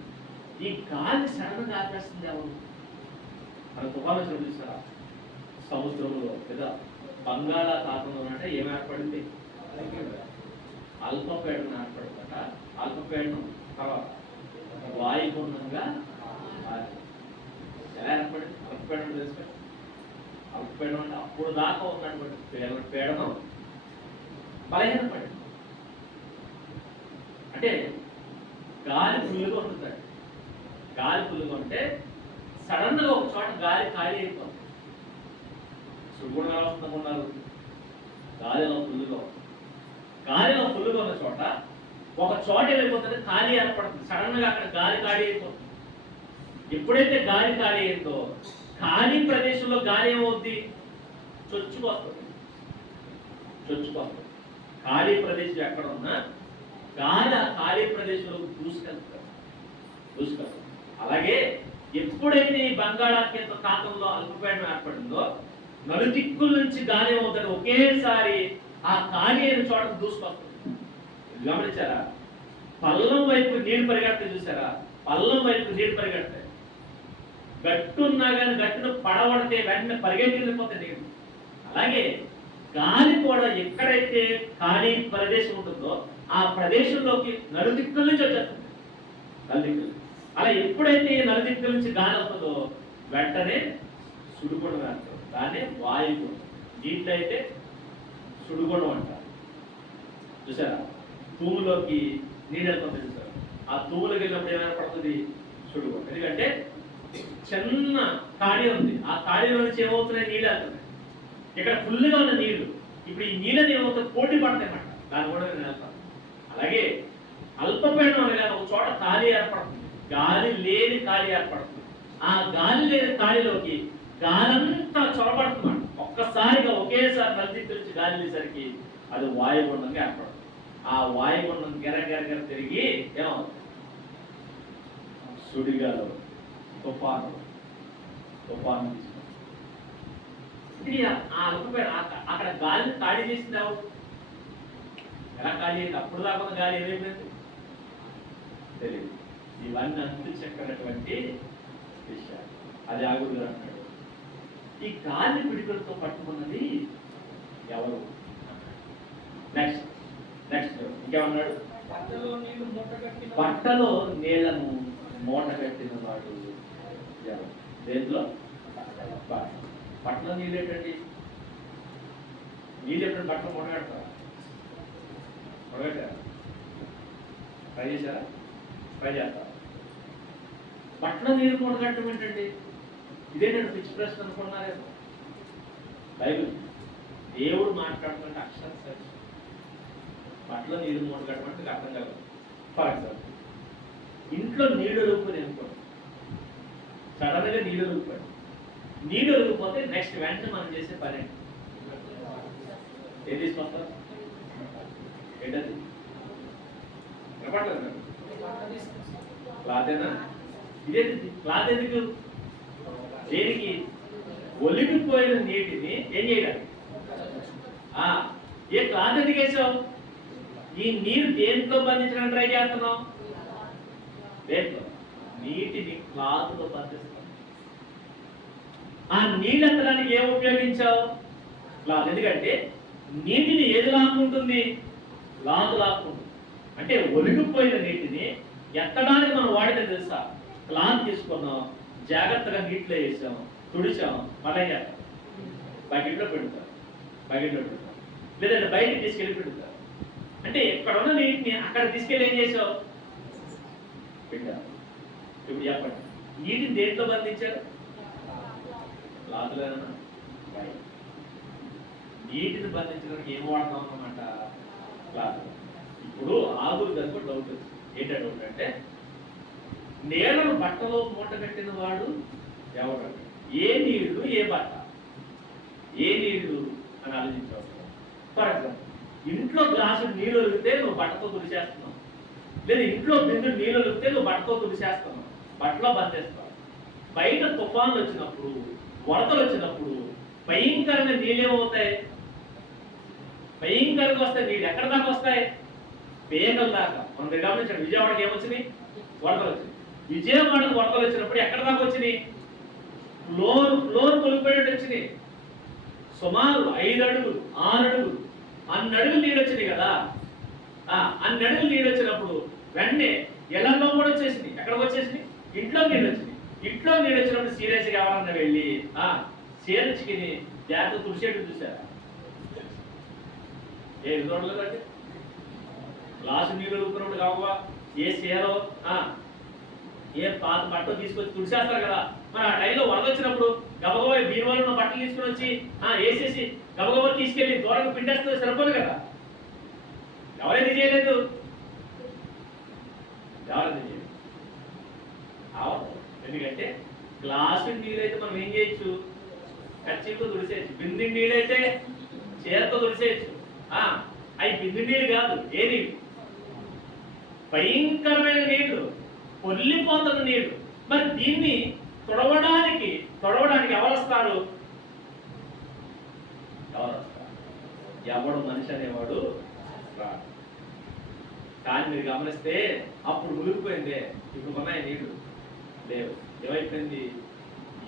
ఈ గాలి సడన్గా ఆపేస్తుంది ఎవరు? మన తుఫాను చూపిస్తారా? సముద్రంలో లేదా బంగాళాఖాతంలో అంటే ఏం ఏర్పడింది? అల్పపీడనం ఏర్పడిందట. అల్పపీడనం తర్వాత వాయుగుండంగా ఎలా ఏర్పడింది? అల్పపీడనం తెలుసు. అల్పపీడనం అంటే అప్పుడు దాకా ఉన్నటువంటి పీడనం బలహీనపడింది. అంటే గాలి ఫుల్గా ఉంటుందండి. గాలి ఫుల్గా ఉంటే సడన్ గా ఒక చోట గాలి ఖాళీ అయిపోతుంది. సుగుణంగా వస్తున్నారు. గాలిలో ఫుల్గా ఉన్న చోట ఒక చోట వెళ్ళిపోతుంది, ఖాళీ ఏర్పడుతుంది. సడన్ గా అక్కడ గాలి ఖాళీ అయిపోతుంది. ఎప్పుడైతే గాలి ఖాళీ అయిందో ఖాళీ ప్రదేశంలో గాలి ఏమవుద్ది? చొచ్చుకొస్తుంది. ఖాళీ ప్రదేశం ఎక్కడ ఉన్నా గాలి ఆ ఖాళీ ప్రదేశంలో దూసుకెళ్తారు. అలాగే ఎప్పుడైతే ఈ బంగాళాఖాత ఖాతంలో అల్పపీడనం ఏర్పడిందో నలుదిక్కుల నుంచి గాలి అవుతాడు ఒకేసారి ఆ ఖాళీ అయిన చోటకు దూసుకొస్తుంది. గమనించారా? పల్లం వైపు నీళ్లు పరిగెడతాయి చూసారా? పల్లం వైపు నీళ్లు పరిగెడతాయి. గట్టున్నా కానీ గట్టును పడవడితే వెంటనే పరిగెత్తిపోతాయి నీళ్లు. అలాగే గాలి కూడా ఎక్కడైతే ఖాళీ ప్రదేశం ఉంటుందో ఆ ప్రదేశంలోకి నలుదిక్కుల నుంచి వచ్చేస్తుంది. నలుదిక్కులు అలా ఎప్పుడైతే నలుదిక్కుల నుంచి గాలి వస్తుందో వెంటనే సుడిగుండం అంటారు. దాన్ని వాయుగుండం. దీంట్లో అయితే సుడిగుండం అంటారు. చూసారా? తూములోకి నీళ్ళు వెళ్తుంది చూసారు. ఆ తూములోకి వెళ్ళినప్పుడు ఏమైనా పడుతుంది? సుడిగుండం. ఎందుకంటే చిన్న ఖాళీ ఉంది. ఆ ఖాళీలో నుంచి ఏమవుతున్నాయి? నీళ్ళు వెళ్తున్నాయి. ఇక్కడ ఫుల్గా ఉన్న నీళ్లు ఇప్పుడు ఈ నీళ్ళని ఏమవుతుంది? పోటీ పడతాయి అన్నమాట. దాన్ని కూడా నేను వెళ్తాను. అలాగే అల్పపీడనం అనగా ఒక చోట ఖాళీ ఏర్పడుతుంది. గాలి లేని ఖాళీ ఏర్పడుతుంది. ఆ గాలి లేని ఖాళీలోకి గాలంతా చొరబడుతుంది. ఒక్కసారిగా ఒకేసారి నలుదిక్కు నుంచి గాలి లేసరికి అది వాయుగుండంగా ఏర్పడుతుంది. ఆ వాయుగుండం గెర తిరిగి ఏమవుతుంది? సుడిగాలు, తుఫాను తీసుకుంటుంది. ఇది ఆ అల్పపీడనం అక్కడ గాలిని ఖాళీ చేసింది ఎవరు? ఎలా ఖాళీ అయింది? అప్పుడు దాకా గాలి ఏమైపోయింది తెలియదు. ఇవన్నీ అంతు చెక్కనటువంటి విషయాలు. అది ఆగుడు అన్నాడు. ఈ గాలి పిడికలతో పట్టుకున్నది ఎవరు? నెక్స్ట్ ఇంకేమన్నాడు? బట్టలో నీళ్లను మూట కట్టిన వాడు ఎవరు? దేంట్లో? బట్టలో నీళ్ళు ఏంటండి? నీళ్ళు ఎప్పుడు బట్టలు మూట కడతారా? మూటగట్టారా? ట్రై చేశారా? ట్రై చేస్తారా? బట్టలో నీళ్ళు మూట కట్టడం ఏంటండి? ఇదేంటంటే పిచ్చి ప్రశ్న అనుకున్నారేమో. బైబిల్ దేవుడు మాట్లాడుతుంటే అక్షరం సరి. బట్టలో నీళ్ళు మూట కట్టమంటే అర్థం కాదు. ఫర్ ఎగ్జాంపుల్ ఇంట్లో నీళ్ళు రూపుని అనుకోండి. సడన్గా నీళ్ళు రూపాడు. నీళ్ళు ఒలిగిపోతే నెక్స్ట్ వెంటనే మనం చేసే పని ఏం తీసుకొస్తారు? ఏంటది? క్లాతేనా? ఇదేంటి క్లాత్? ఎందుకు? దేనికి? ఒలిగిపోయిన నీటిని ఏం చేయడానికి? ఏ క్లాత్ ఎందుకు వేసావు? ఈ నీరు దేంట్లో బంధించడానికి ట్రై చేస్తున్నావు? దేంట్లో? నీటిని క్లాత్లో బంధిస్తాం. ఆ నీళ్ళు ఎత్తడానికి ఏం ఉపయోగించావు? క్లాత్. ఎందుకంటే నీటిని ఏది లాక్కుంటుంది? క్లాత్ లాక్కుంటుంది. అంటే ఒలిగిపోయిన నీటిని ఎత్తడానికి మనం వాడితే తెలుసా? క్లాత్ తీసుకున్నాం, జాగ్రత్తగా నీటిలో వేసాం, తుడిచాం, మళ్ళీ బకెట్లో పెడతాం. లేదంటే బయటికి తీసుకెళ్ళి పెడతారు. అంటే ఇక్కడ ఉన్న నీటిని అక్కడ తీసుకెళ్ళి ఏం చేసావు? పెట్టారు. ఇప్పుడు చెప్పండి, నీటిని దేంట్లో బంధించారు? క్లాత్లోనా? నీటిని బంధించడానికి ఏం వాడతాం అన్నమాట? క్లాత్. ఇప్పుడు ఆగురు దగ్గర డౌట్ వచ్చింది. ఏంటో డౌట్ అంటే నీళ్లను బట్టలో మూట కట్టిన వాడు ఎవరు? ఏ నీళ్లు ఏ బట్ట? ఏ నీళ్లు అని ఆలోచించవచ్చు. ఫర్ ఎగ్జాంపుల్ ఇంట్లో గ్లాసు నీళ్ళు ఒలిగితే నువ్వు బట్టతో తుడిచేస్తున్నావు. లేదా ఇంట్లో బిందు నీళ్ళు ఒలిగితే నువ్వు బట్టతో తుడిచేస్తున్నావు, బట్టలో బంధిస్తావు. బయట తుఫాన్లు వచ్చినప్పుడు, వరదలు వచ్చినప్పుడు భయంకరమైన నీళ్ళు ఏమవుతాయి? భయంకరంగా వస్తాయి. నీళ్ళు ఎక్కడ దాకా వస్తాయి? పేగల దాకా. మనం గమనించండి, విజయవాడకి ఏమొచ్చినాయి? వరదలు వచ్చినాయి. విజయవాడకు వరదలు వచ్చినప్పుడు ఎక్కడ దాకా వచ్చినాయి? ఫ్లోర్ కొలిపోయేట్టు వచ్చినాయి. సుమారు 5 అడుగులు 6 అడుగులు అన్ని అడుగులు నీళ్ళు వచ్చినాయి కదా. అన్ని అడుగులు నీళ్ళు వచ్చినప్పుడు వెంటనే ఇళ్లలో కూడా వచ్చేసింది. ఎక్కడికి వచ్చేసింది? ఇంట్లో నీళ్ళు వచ్చినాయి. ఇంట్లో నీళ్ళు వచ్చినప్పుడు సీరియస్గా ఎవరన్నా వెళ్ళి సీరచ్చుకుని జాగ్రత్త తుడిచేట్టు చూసారా? ఏ చూడలేదండి. గ్లాసు నీళ్ళు ఒలుకున్నప్పుడు కావా ఏ సీరో ఏ పాత బట్టలు తీసుకొచ్చి తుడిచేస్తారు కదా. మరి ఆ టైంలో వరద వచ్చినప్పుడు గబగబా బీరువాలో ఉన్న బట్టలు తీసుకుని వచ్చి వేసేసి గబగబా తీసుకెళ్ళి దూరంగా పిండేస్తే సరిపోదు కదా. ఎవరైనా చేయలేదు. ఎందుకంటే గ్లాసు నీళ్ళైతే మనం ఏం చేయొచ్చు? ఖర్చుతో తుడిసేయచ్చు. బిందు నీళ్ళైతే చేతితో తుడిసేయచ్చు. అవి బిందు నీళ్ళు కాదు. ఏ నీళ్ళు? భయంకరమైన నీళ్లు, పొల్లిపోతున్న నీళ్లు. మరి దీన్ని తొడవడానికి ఎవరు వస్తారు? ఎవడు మనిషి అనేవాడు రాడు. కానీ మీరు గమనిస్తే అప్పుడు మునిగిపోయిందే, ఇప్పుడు ఉన్నాయి నీళ్లు లేవు. ఏమైపోయింది?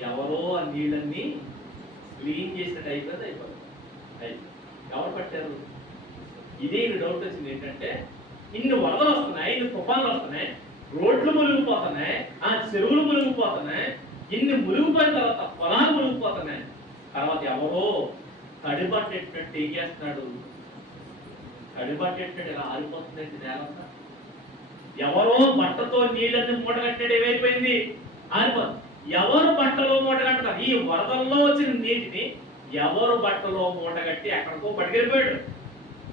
ఎవరో ఆ నీళ్ళన్నీ క్లీన్ చేసినట్టు అయిపోయింది. ఎవరు పట్టారు? ఇదే డౌట్ వచ్చింది. ఏంటంటే ఇన్ని వరదలు వస్తున్నాయి, ఇన్ని తుఫాన్లు వస్తున్నాయి, రోడ్లు మునిగిపోతున్నాయి, ఆ చెరువులు మునిగిపోతున్నాయి, ఇన్ని మునిగిపోయిన తర్వాత పొలాలు మునిగిపోతున్నాయి. తర్వాత ఎవరో తడిబట్టేటట్టు ఎగేస్తున్నాడు. తడిబట్టేటట్టు ఇలా ఆరిపోతుందండి నేలంతా. ఎవరో బట్టతో నీళ్ళని మూటగట్టాడు, ఏమైపోయింది? ఆరిపోతుంది. ఎవరు బట్టలో మూటగట్టారు? ఈ వరదల్లో వచ్చిన నీటిని ఎవరు బట్టలో మూటగట్టి ఎక్కడికో పట్టుకెళ్ళిపోయాడు.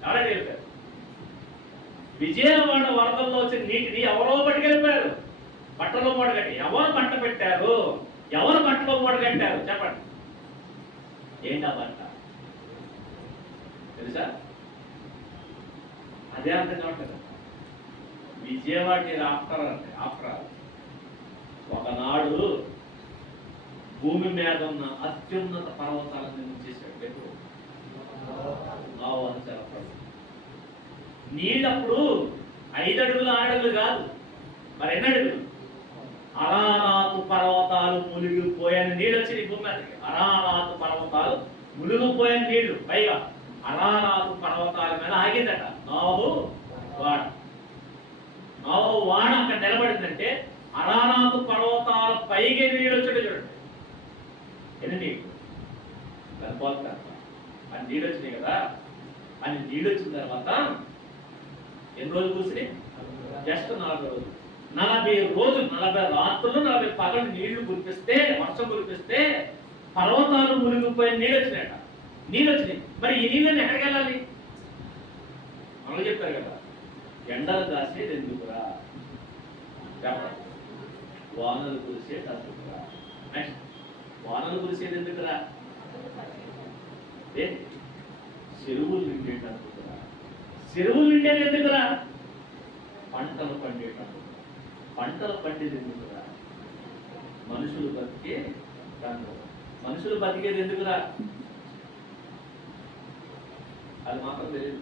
ఎవరైనా వెళ్ళిపోయారు. విజయవాడ వరదల్లో వచ్చిన నీటిని ఎవరో పట్టుకెళ్ళిపోయారు బట్టలో మూటగట్టి. ఎవరు బట్ట పెట్టారు? ఎవరు బట్టలో మూటగట్టారు? చెప్పండి. ఏంటా బట్ట? తెలుసా? అదే అర్థం కావట్లేదు. విజయవాడ ఆఫ్టర్ ఒకనాడు భూమి మీద ఉన్న అత్యున్నత పర్వతాలను నిర్మించేశాడు. ఎప్పుడు? నీళ్ళప్పుడు 5 అడుగులు 6 అడుగులు కాదు, మరి ఎన్ని అడుగులు? అరారాతు పర్వతాలు మునిగిపోయాని నీళ్ళు వచ్చి భూమి మీదకి. అరారాతు పర్వతాలు మునిగిపోయాని నీళ్లు. పైగా అరారాతు పర్వతాల మీద ఆగిందట నోవహు వాడ. నోవహు వాడ అక్కడ నిలబడిందంటే అరారాతు పర్వతాల పైకి నీళ్ళు వచ్చాడు. చూడండి ఎన్ని నీళ్ళు సరిపోతుంది. అని నీళ్ళు వచ్చినాయి కదా. అని నీళ్ళు వచ్చిన తర్వాత ఎన్ని రోజులు కూర్చుని? జస్ట్ 40 రోజులు. 40 రోజులు, 40 రాత్రులు, 40 పగలు నీళ్లు కురిపిస్తే, వర్షం కురిపిస్తే పర్వతాలు మునిగిపోయిన నీళ్ళు వచ్చినాయట. నీళ్ళు వచ్చినాయి. మరి ఈ నీళ్ళని ఎక్కడికి వెళ్ళాలి? మనం చెప్పారు కదా, ఎండలు కాసేది ఎందుకురా? చెప్పండి. వానలు కురిసేది ఎందుకురా? నెక్స్ట్, వానలు కురిసేది ఎందుకురా? చెరువులు నిండేటందుకురా. చెరువులు నిండేది ఎందుకురా? పంటలు పండేటందుకు. పంటలు పండేది ఎందుకురా? మనుషులు బతికే రంగు. మనుషులు బతికేది ఎందుకురా? అది మాత్రం తెలియదు.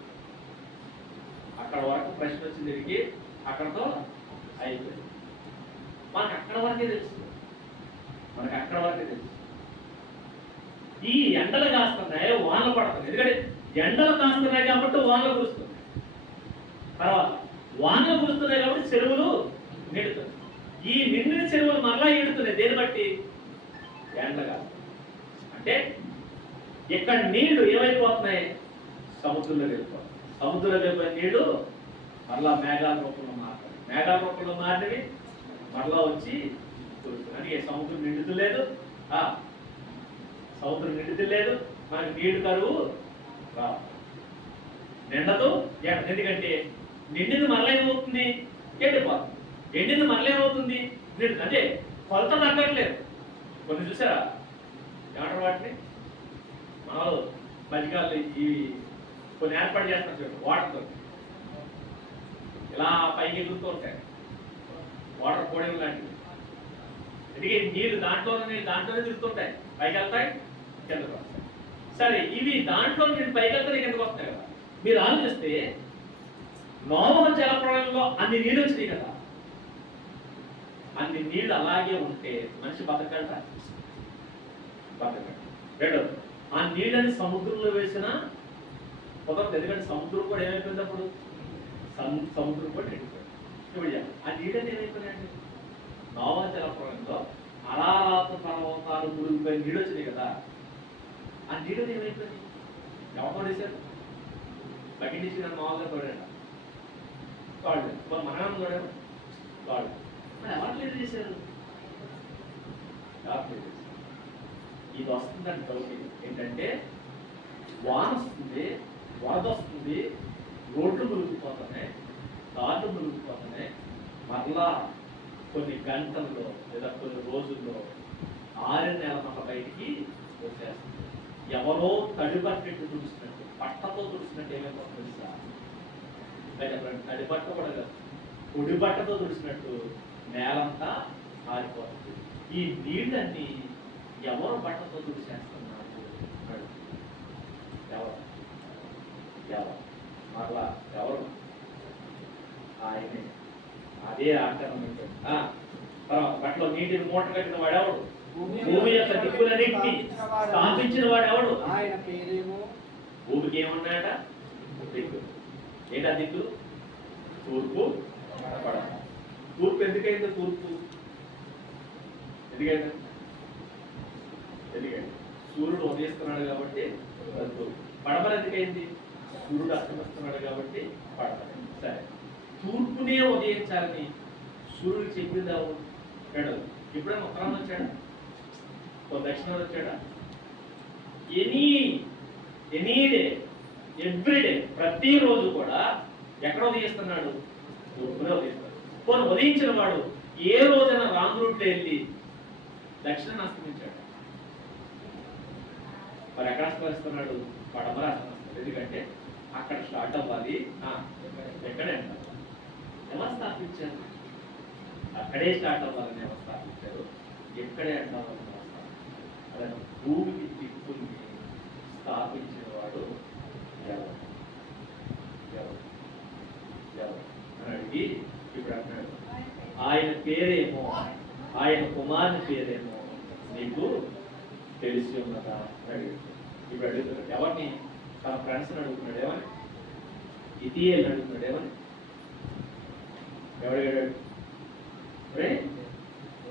అక్కడ వరకు ప్రశ్న వచ్చింది, తిరిగి అక్కడతో అయిపోయింది. మనకు అక్కడ వరకే తెలుసు. ఈ ఎండలు కాస్తున్నాయి, వానలు పడుతున్నాయి. ఎందుకంటే ఎండలు కాస్తున్నాయి కాబట్టి వానలు కురుస్తున్నాయి. తర్వాత వానలు కురుస్తున్నాయి కాబట్టి చెరువులు నిండుతున్నాయి. ఈ నిండిన చెరువులు మరలా ఈడుతున్నాయి. దేని బట్టి? ఎండగా. అంటే ఇక్కడ నీళ్లు ఏమైపోతున్నాయి? సముద్రంలో వెళ్ళిపోతాయి. సముద్రంలో వెళ్ళిపోయిన నీళ్లు మరలా మేఘాల రూపంలో మారుతాయి. మేఘాల రూపంలో మారినవి మరలా వచ్చి కురుస్తున్నాయి. అంటే సముద్రం నిండుతులేదు. సముద్రం నిండుతులేదు, మనకి నీళ్లు కరువు రావు. నిండదు. ఎందుకంటే నిండింది మరలా ఏమవుతుంది? ఎండిపోతుంది. ఎండింది మరలా ఏమవుతుంది? నిండు. అంటే కొలత తగ్గట్లేదు. కొన్ని చూసారా ఏమంటారు వాటిని? మనలో మధ్యకాలు ఇవి కొన్ని ఏర్పాటు చేస్తారు చూడండి, వాటర్తో ఇలా పైకి ఎగురుతూ ఉంటాయి. వాటర్ పోడేలు లాంటివి. ఎందుకంటే నీళ్ళు దాంట్లోనే తిరుగుతుంటాయి. పైకి వెళ్తాయి, కిందకు వస్తాయి. సరే, ఇవి దాంట్లో మీరు పైకి వెళ్తాయి, కిందకు వస్తాయి కదా. మీరు ఆలోచిస్తే నోవహు జలప్రళయంలో అన్ని నీళ్ళు వచ్చినాయి కదా. అన్ని నీళ్ళు అలాగే ఉంటే మనిషి బతకగలరా? బతకగలరు. రెండోది, ఆ నీళ్ళని సముద్రంలో వేసినా కుదరదు. ఎందుకంటే సముద్రం కూడా ఏమైపోయింది అప్పుడు? సముద్రం కూడా నిండిపోయింది. ఇప్పుడు ఆ నీళ్ళని ఏమైపోయినాయండి? నోవహు జలప్రళయంలో అరారాతు పర్వతాలు మునిగిపోయి నీళ్ళు వచ్చినాయి కదా. ఆ నీళ్ళని ఏమైపోయింది? ఎవరు తోడేశారు? బకెట్ ఇచ్చి నన్ను మామూలుగా తోడాడు. మనం తోడాడు. మరి ఎవరు లీడ్ చేశారు? ఇది వస్తుందని డౌట్. ఏంటంటే వాన వస్తుంది, వరద వస్తుంది, రోడ్లు మునిగిపోతున్నాయి, కార్లు మునిగిపోతున్నాయి. మరలా కొన్ని గంటల్లో లేదా కొన్ని రోజుల్లో 6 నెలల మన బయటికి వచ్చేస్తుంది. ఎవరో తడిబట్టెట్టు తుడిచినట్టు, పట్టతో తుడిచినట్టు ఏమైపోతుంది తెలుసా? తడిబట్ట కూడా కాదు, పొడి బట్టతో తుడిచినట్టు నేలంతా ఆరిపోతుంది. ఈ నీళ్ళన్నీ ఎవరు బట్టతో తుడిచేస్తున్నారు? ఎవరు ఎవరు మరలా ఎవరు? ఆయనే. అదే ఆచరణ. బట్టలో నీటిని మూట కట్టిన వాడెవడు? భూమి యొక్క దిక్కులన్నింటినీ స్థాపించిన వాడెవడు? ఆయన పేరేమో. భూమికి ఏమున్నాయట? దిక్కు. ఏంటా దిక్కు? తూర్పు, పడమ. తూర్పు ఎందుకైంది? తూర్పు ఎందుకైంది? సూర్యుడు ఉదయిస్తున్నాడు కాబట్టి తూర్పు. పడమర ఎందుకైంది? సూర్యుడు అస్తమిస్తున్నాడు కాబట్టి పడమర. సరే, తూర్పునే ఉదయించాలని సూర్యుడు చెప్పింది ఎవడు? ఎప్పుడైనా ఉత్తరాలు వచ్చాడా? దక్షిణాలు వచ్చాడా? ఎనీ డే, ఎవ్రీడే, ప్రతిరోజు కూడా ఎక్కడ ఉదయిస్తున్నాడు? తూర్పునే ఉదయిస్తున్నాడు. పోనీ ఉదయించిన వాడు ఏ రోజైనా రాంగ్ రూట్లో వెళ్ళి దక్షిణాన్ని అస్తమించాడు? మరి ఎక్కడ అస్తమిస్తున్నాడు? పడమర అస్తమిస్తాడు. ఎందుకంటే అక్కడ స్టార్ట్ అవ్వాలి, ఎక్కడే అంటారు. ఎలా స్థాపించారు? అక్కడే స్టార్ట్ అవ్వాలని ఎవరు స్థాపించారు? ఎక్కడే అంటామని అదే భూమికి దిక్కుని స్థాపించిన వాడు ఎవరు అని అడిగి ఇప్పుడు అన్నాడు, ఆయన పేరేమో, ఆయన కుమారుని పేరేమో నీకు తెలిసి ఉన్నదా అని అడుగుతాడు. ఇప్పుడు అడుగుతున్నాడు ఎవరిని? తన ఫ్రెండ్స్ని అడుగుతున్నాడు. ఏమని? ఇతియేల్ని అడుగుతున్నాడు. ఏమని? ఎవడగాడు? అరే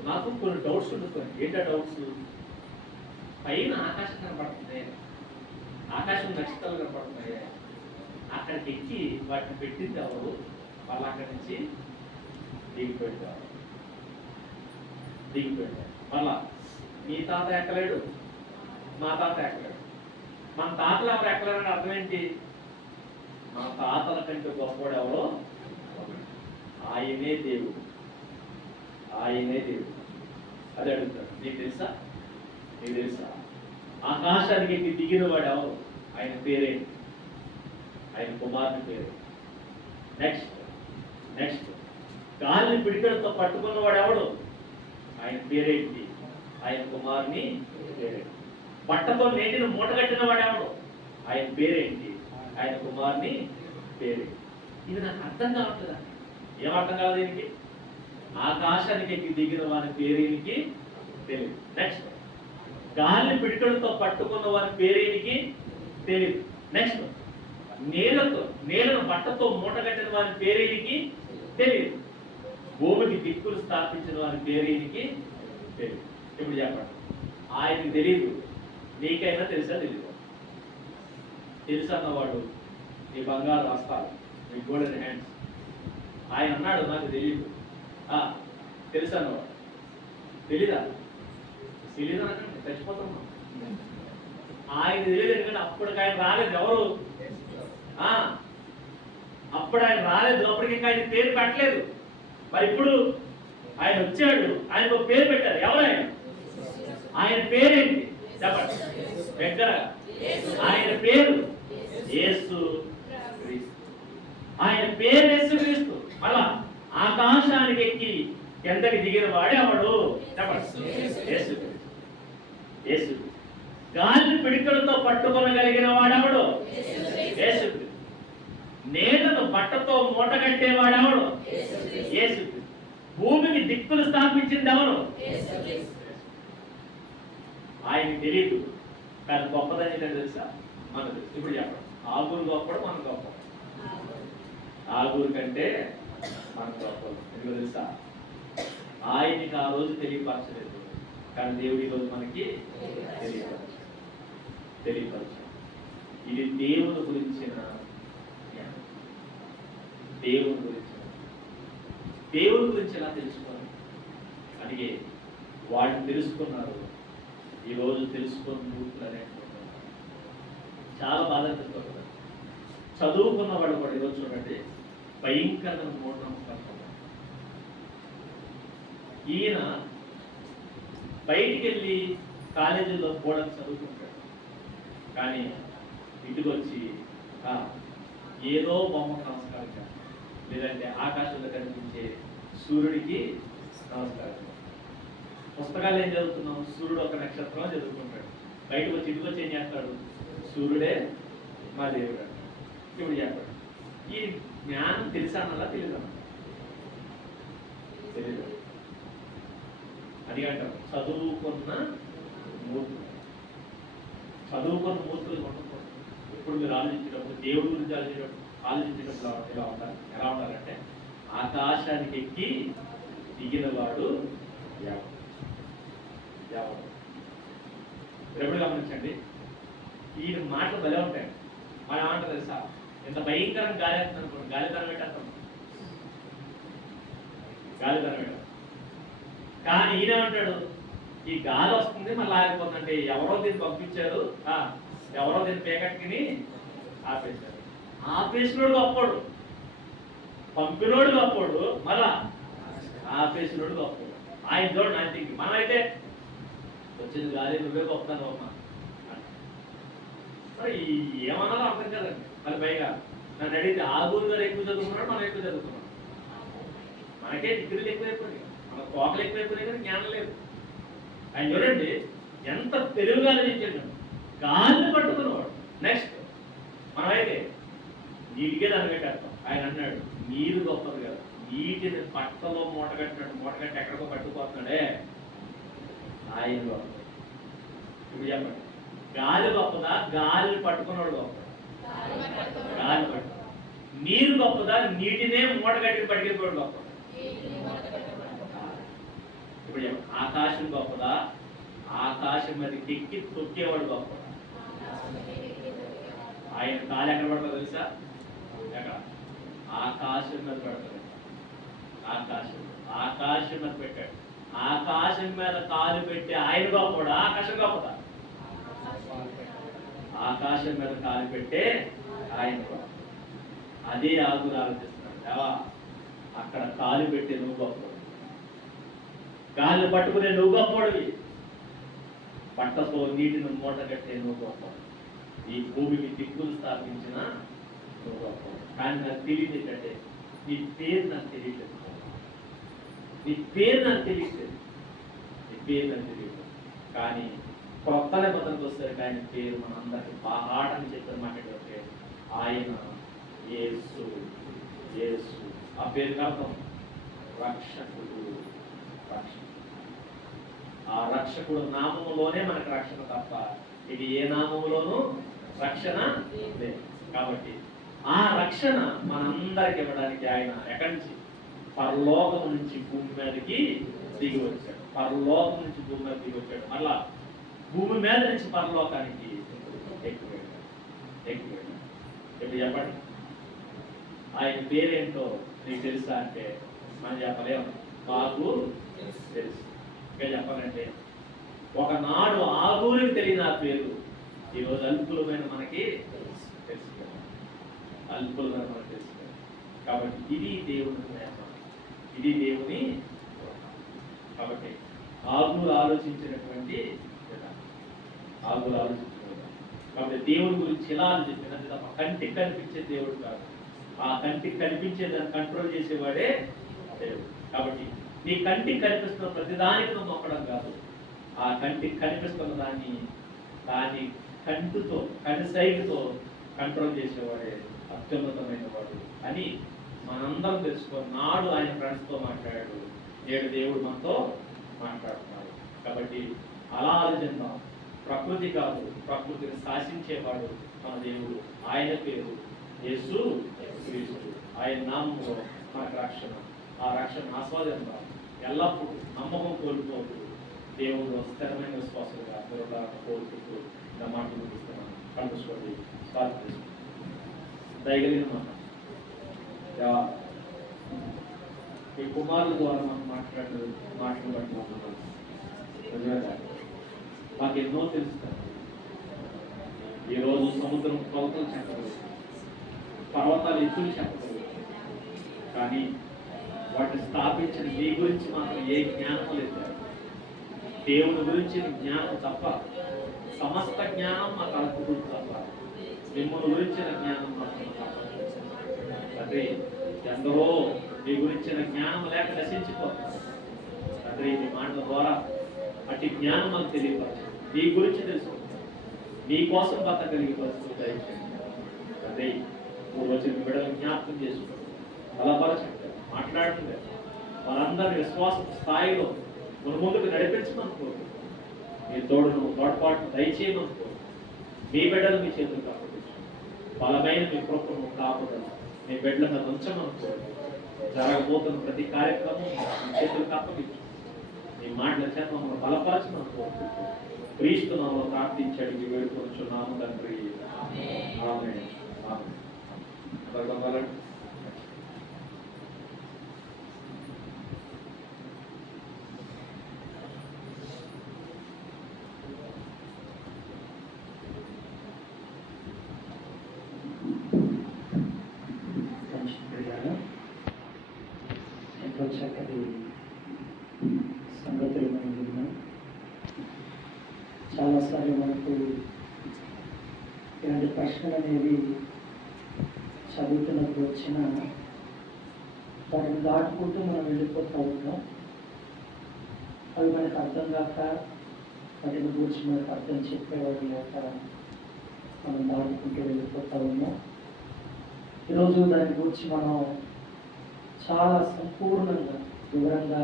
నాకు కొన్ని డౌట్స్ ఉంటున్నాయి. ఏంటా డౌట్స్? పైన ఆకాశం కనపడుతుంది, ఆకాశం నక్షత్రాలు కనపడుతున్నాయి, అక్కడికి ఎక్కి వాటిని పెట్టింది ఎవరు? వాళ్ళు అక్కడి నుంచి దిగిపోయింది. మళ్ళా మీ తాత ఎక్కలేడు, మా తాత ఎక్కలేడు. మన తాతలు ఎవరు ఎక్కలేరని అర్థం ఏంటి? మా తాతల కంటే గొప్పవాడు ఎవరో ఆయనే దేవుడు. అది అడుగుతాడు. నీకు తెలుసా? ఆకాశానికి ఎక్కి దిగిన వాడు ఎవరు? ఆయన పేరేంటి? ఆయన కుమారుని పేరు. నెక్స్ట్ గాలిని పిడికలతో పట్టుకున్నవాడు ఎవడు? ఆయన పేరేంటి? ఆయన కుమారుని పేరేంటి? బట్టతో నేటిని మూటగట్టిన వాడు ఎవడు? ఆయన పేరేంటి? ఆయన కుమారుని పేరేంటి? ఇది నాకు అర్థం కావట్లేదా? ఏమర్థం కాదు దీనికి? ఆకాశానికి ఎక్కి దిగిన వారి పేరేనికి తెలియదు. నెక్స్ట్ గాలి పిడికలతో పట్టుకున్న వారి పేరేనికి తెలియదు. నెక్స్ట్ నేలను బట్టతో మూటగట్టిన వారి పేరేనికి తెలియదు. భూమికి దిక్కులు స్థాపించిన వారి పేరేనికి తెలియదు. ఇప్పుడు చెప్పండి, ఆయనకి తెలియదు, నీకైనా తెలుసా? తెలుసు అన్నవాడు నీ బంగారు వస్తారు, నీ గోల్డెన్ హ్యాండ్స్. ఆయన అన్నాడు నాకు తెలియదు. తెలుసు అన్నవాడు తెలీదా? అనకండి, చచ్చిపోతున్నాం. ఆయన తెలియదు, ఎందుకంటే అప్పటికి ఆయన రాలేదు. ఎవరు? అప్పుడు ఆయన రాలేదు, అప్పటికి ఆయన పేరు పెట్టలేదు. మరి ఇప్పుడు ఆయన వచ్చాడు, ఆయనకు ఒక పేరు పెట్టారు. ఎవరైనా ఆయన పేరేంటి చెప్పండి దగ్గర? ఆయన పేరు యేసు క్రీస్తు. ఆయన పేరు యేసు క్రీస్తు. అలా ఆకాశానికి ఎక్కి కిందకి దిగిన వాడే అవడు చెప్పండి. యేసు. గాలిని పిడికలతో పట్టుకొనగలిగిన వాడెవడు? యేసు. నేలను బట్టతో మూటగట్టే వాడెవడు? యేసు. భూమికి దిక్కులు స్థాపించింది ఎవరు? ఆయనకి తెలియదు, కానీ గొప్పదని ఏంటంటే తెలుసా? మనకు ఇప్పుడు చెప్పండి, ఆగురు గొప్పడు, మన గొప్ప. ఆగురు కంటే మన గొప్పడు. ఎందుకు తెలుసా? ఆయనకి ఆ రోజు తెలియపరచలేదు, కానీ దేవుడి రోజు మనకి తెలియపరచు. ఇది దేవుని గురించిన జ్ఞానం. దేవుని గురించి ఎలా తెలుసుకోవాలి అడిగే వాడిని తెలుసుకున్నారు. ఈరోజు తెలుసుకొని మూర్ఖులనే చాలా బాధ అనిపిస్తుంది. చదువుకున్న వాడు కూడా ఈరోజు చూడండి భయంకరమైన మూఢనమ్మకాలు. ఈయన బయటికి వెళ్ళి కాలేజీలో కూడా చదువుకుంటాడు, కానీ ఇంటికి వచ్చి ఏదో బొమ్మకు నమస్కారం చేస్తాడు, లేదంటే ఆకాశంలో కనిపించే సూర్యుడికి నమస్కారం. పుస్తకాలు ఏం చదువుతున్నాం? సూర్యుడు ఒక నక్షత్రం చదువుకుంటాడు. బయటకు వచ్చి ఇంటికి వచ్చి ఏం చేస్తాడు? సూర్యుడే మా దేవుడు ఇప్పుడు చెప్పాడు. ఈ జ్ఞానం తెలిసానలా తెలియదన్నా? తెలియదు. అది అంటారు చదువుకున్న మూర్తులు. చదువుకున్న మూర్తులు కొనుక్కోండి. ఎప్పుడు మీరు ఆలోచించేటప్పుడు, దేవుడి గురించి ఆలోచించేటప్పుడు ఎలా ఉండాలంటే ఆకాశానికి ఎక్కి దిగిన వాడు ఎప్పుడు గమనించండి. ఈ మాటలు భలే ఉంటాయి. మనం ఏమంటారు తెలుసా? ఎంత భయంకరంగా గాలి వేస్తుంది అనుకోండి, గాలితనం పెట్టేస్తాం, గాలితనం పెట్టాం. కానీ ఈయనేమంటాడు? ఈ గాలి వస్తుంది మళ్ళీ ఆగిపోతుందంటే ఎవరో దీన్ని పంపించారు, ఎవరో దీన్ని పేకట్టుకుని ఆపేశారు. ఆపేసినోడు గొప్పోడు, పంపినోడు గొప్పోడు, మళ్ళా ఆపేసినోడు గొప్పోడు. ఆయన చూడండి అంతే. మనమైతే వచ్చింది గాలి, నువ్వే గొప్పదాను అమ్మా మరి ఏమన్నారో అర్థం కదండి. మరి పైగా నన్ను అడిగితే ఆగూరు గారు ఎక్కువ చదువుకున్నాడు, మనం ఎక్కువ చదువుకున్నాం. మనకే డిగ్రీలు ఎక్కువైపోయినాయి, మన కోకలు ఎక్కువైపోయినాయి, కానీ జ్ఞానం లేదు. ఆయన చూడండి ఎంత తెలివిగా ఆలోచించాడు. గాలిని పట్టుకున్నవాడు. నెక్స్ట్ మనమైతే నీటికే దాన్ని పెట్టేస్తాం. ఆయన అన్నాడు నీరు గొప్పది కదా, నీటిని పట్టలో మూటగట్టినట్టు మూటగట్టి ఎక్కడికో పట్టుకుపోతున్నాడే ఆయన గొప్ప. ఇప్పుడు చెప్పండి, గాలి గొప్పదా? గాలిని పట్టుకున్నాడు గొప్ప. గాలి పట్టు. నీరు గొప్పదా? నీటినే మూటగట్టి పట్టుకెళ్ళిపోయాడు గొప్ప. ఇప్పుడు చెప్పండి, ఆకాశం గొప్పదా? ఆకాశం మీద ఎక్కి తొక్కేవాడు గొప్ప. ఆయన కాలు ఎక్కడ పడుతుందో తెలుసా? ఎక్కడ? ఆకాశం మీద పడుతుంది. ఆకాశం ఆకాశం మీద పెట్టాడు. ఆకాశం మీద కాలు పెట్టి ఆయన గొప్పడా? ఆకాశం గొప్పదా? ఆకాశం మీద కాలు పెట్టే ఆయన గొప్ప. అదే ఆగురు ఆలోచిస్తున్నాడు. దేవా అక్కడ కాలు పెట్టి నువ్వు గొప్పడు, గాలి పట్టుకునే నువ్వు గొప్పడివి, పట్టతో నీటిని మూట కట్టే నువ్వు గొప్పడు, ఈ భూమికి దిక్కులు స్థాపించిన నువ్వు గొప్పడు. కానీ నాకు తెలియదు ఏంటంటే నీ పేరు నాకు తెలియలేదు. నీ పేరు నాకు తెలియలేదు. నీ పేరు నాకు తెలియదు. కానీ కొత్త నిబంధనకు వస్తే ఆయన పేరు మన అందరికి బాహాటని చెప్పిన మాట ఏంటంటే ఆయన యేసు. యేసు ఆ పేరుకి అర్థం రక్షకుడు. రక్షకుడు. ఆ రక్షకుడు నామములోనే మనకు రక్షణ తప్ప ఇది ఏ నామములోనూ రక్షణ లేదు. కాబట్టి ఆ రక్షణ మనందరికి ఇవ్వడానికి ఆయన ఎక్కడి నుంచి? పరలోకం నుంచి భూమి మీదకి దిగి వచ్చాడు. పరలోకం నుంచి భూమి మీద దిగి వచ్చాడు. మళ్ళా భూమి మీద నుంచి పరలోకానికి ఎక్కువైపోయాడు. ఇప్పుడు చెప్పండి, ఆయన పేరేంటో నీకు తెలుసా అంటే మనం చెప్పలేము, మాకు తెలుసు. ఇంకా చెప్పాలంటే ఒకనాడు ఆగూరికి తెలియని ఆ పేరు ఈరోజు అల్పులమైన మనకి తెలుసు. అల్పులమైన మనకు తెలుసు. కాబట్టి ఇది దేవుని ప్రేమ, ఇది దేవుని. కాబట్టి ఆగూరు ఆలోచించినటువంటి కాబట్టి దేవుడి గురించి ఇలా ఆలోచించినది తప్ప కంటికి కనిపించే దేవుడు కాదు. ఆ కంటికి కనిపించే దాన్ని కంట్రోల్ చేసేవాడే దేవుడు. కాబట్టి నీ కంటికి కనిపిస్తున్న ప్రతిదానికి నువ్వు మొక్కడం కాదు, ఆ కంటికి కనిపిస్తున్న దాన్ని కంటితో కనిసైగుతో కంట్రోల్ చేసేవాడే అత్యున్నతమైన వాడు అని మనందరం తెలుసుకొని నాడు ఆయన ఫ్రెండ్స్తో మాట్లాడాడు, నేడు దేవుడు మనతో మాట్లాడుతున్నాడు. కాబట్టి అలా ఆలోచిద్దాం. ప్రకృతి కాదు, ప్రకృతిని శాసించేవాడు మన దేవుడు. ఆయన పేరు యేసు క్రీస్తు. ఆయన నామములో మనకు రక్షణ. ఆ రక్షణ ఆస్వాదిద్దాం. ఎల్లప్పుడూ నమ్మకం కోల్పోతూ దేవుడు స్థిరమైన విశ్వాసంగా కోరుకుంటూ నా మాటలు ముగిస్తున్నాను. కలుసుకోండి, ప్రార్థిస్తున్నాను. దయగలిగిన మాట ఈ కుమారుల ద్వారా మనం మాట్లాడు మాటలు బట్టి మాకు ఎన్నో తెలుస్తాయి. ఈరోజు సముద్రం కొలతలు చెప్పగలరు, పర్వతాలు ఎత్తులు చెప్పగలరు, కానీ వాటిని స్థాపించిన నీ గురించి మాత్రం ఏ జ్ఞానం లేదు. దేవుని గురించి జ్ఞానం తప్ప, సమస్త జ్ఞానం మాకు అనుకుంటుంది తప్ప, మిమ్మల్ని గురించిన జ్ఞానం మాత్రం తప్ప. తండ్రి ఎందరో నీ గురించిన జ్ఞానం లేక నశించిపోతున్నారు. తండ్రి మీ మాటల ద్వారా అట్టి జ్ఞానం మాకు తెలియపరచండి. నీ గురించి తెలుసుకుంటాం, నీ కోసం బతకగలిగే పరిస్థితులు దయచేయండి. అదే నువ్వు వచ్చిన బిడ్డలను జ్ఞాపకం చేసుకోండి, బలపరచండి, మాట్లాడండి. వారందరి విశ్వాస స్థాయిలో మన ముందుకు నడిపించమనుకో. మీ తోడును తోడ్పాటును దయచేయమనుకో. మీ బిడ్డలు మీ చేతులు కాపాడించు. బలమైన మీ కృపను కాపాడు మీ బిడ్డలను ఉంచమనుకో. జరగబోతున్న ప్రతి కార్యక్రమం మీ చేతులు కాపాడించు. మీ మాటల చేత మమ్మల్ని బలపరచమనుకో. క్రీస్తు నామములో ప్రార్థించాడు మీ వేడుకొనుచున్నాము తండ్రి. ఆమేన్. ఆమేన్. ఎంతో చక్కటి సంగతులు మనం విన్నాం. చాలాసార్లు మనకు ఇలాంటి ప్రశ్నలు అనేవి చదువుతున్నప్పుడు వచ్చిన వాటిని దాటుకుంటూ మనం వెళ్ళిపోతూ ఉంటాం. అవి మనకు అర్థం కాక వాటిని గురించి మనకు అర్థం చెప్పేవాడు లేక మనం దాటుకుంటూ వెళ్ళిపోతూ ఉన్నాం. ఈరోజు దాని గురించి మనం చాలా సంపూర్ణంగా వివరంగా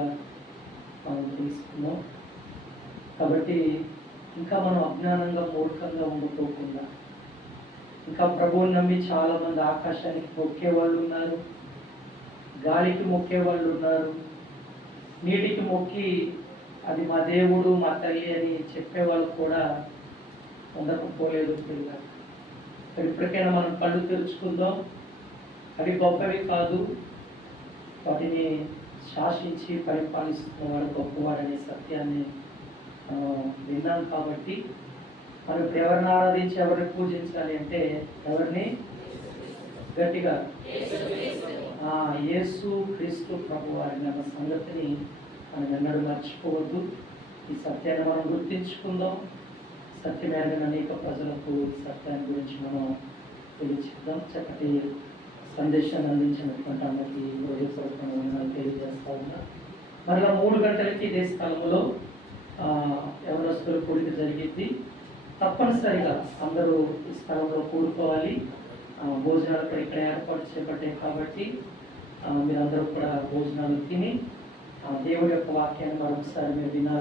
మనం తెలుసుకున్నాం. కాబట్టి ఇంకా మనం అజ్ఞానంగా మూర్ఖంగా ఉండిపోకుండా, ఇంకా ప్రభువుని నమ్మి చాలామంది ఆకాశానికి మొక్కే వాళ్ళు ఉన్నారు, గాలికి మొక్కే వాళ్ళు ఉన్నారు, నీటికి మొక్కి అది మా దేవుడు మా తల్లి అని చెప్పేవాళ్ళు కూడా ఉండకపోలేదు. ఇప్పటికైనా మనం కళ్ళు తెరుచుకుందాం. అవి గొప్పవి కాదు, వాటిని శాసించి పరిపాలిస్తున్నవాడు గొప్పవాడనే సత్యాన్ని విన్నాం. కాబట్టి మనం ఇప్పుడు ఎవరిని ఆరాధించి ఎవరిని పూజించాలి అంటే ఎవరిని? గట్టిగా యేసు క్రీస్తు ప్రభువారిని అన్న సంగతిని మనం ఎన్నడూ మర్చిపోవద్దు. ఈ సత్యాన్ని మనం గుర్తించుకుందాం. సత్యమేరని అనేక ప్రజలకు సత్యాన్ని గురించి మనం తెలియచేద్దాం. చక్కటి సందేశాన్ని అందించినటువంటి అన్నకి రోజు తెలియజేస్తా ఉన్నా. మరలా 3 గంటలకి ఇదే స్థలంలో యవనస్తుల కూడిక జరిగింది. తప్పనిసరిగా అందరూ ఈ స్థలంలో కూడుకోవాలి. భోజనాలు కూడా ఇక్కడ ఏర్పాటు చేయబడ్డాయి కాబట్టి మీరందరూ కూడా భోజనాలు తిని దేవుడి యొక్క వాక్యాన్ని మరొకసారి మీరు వినాలని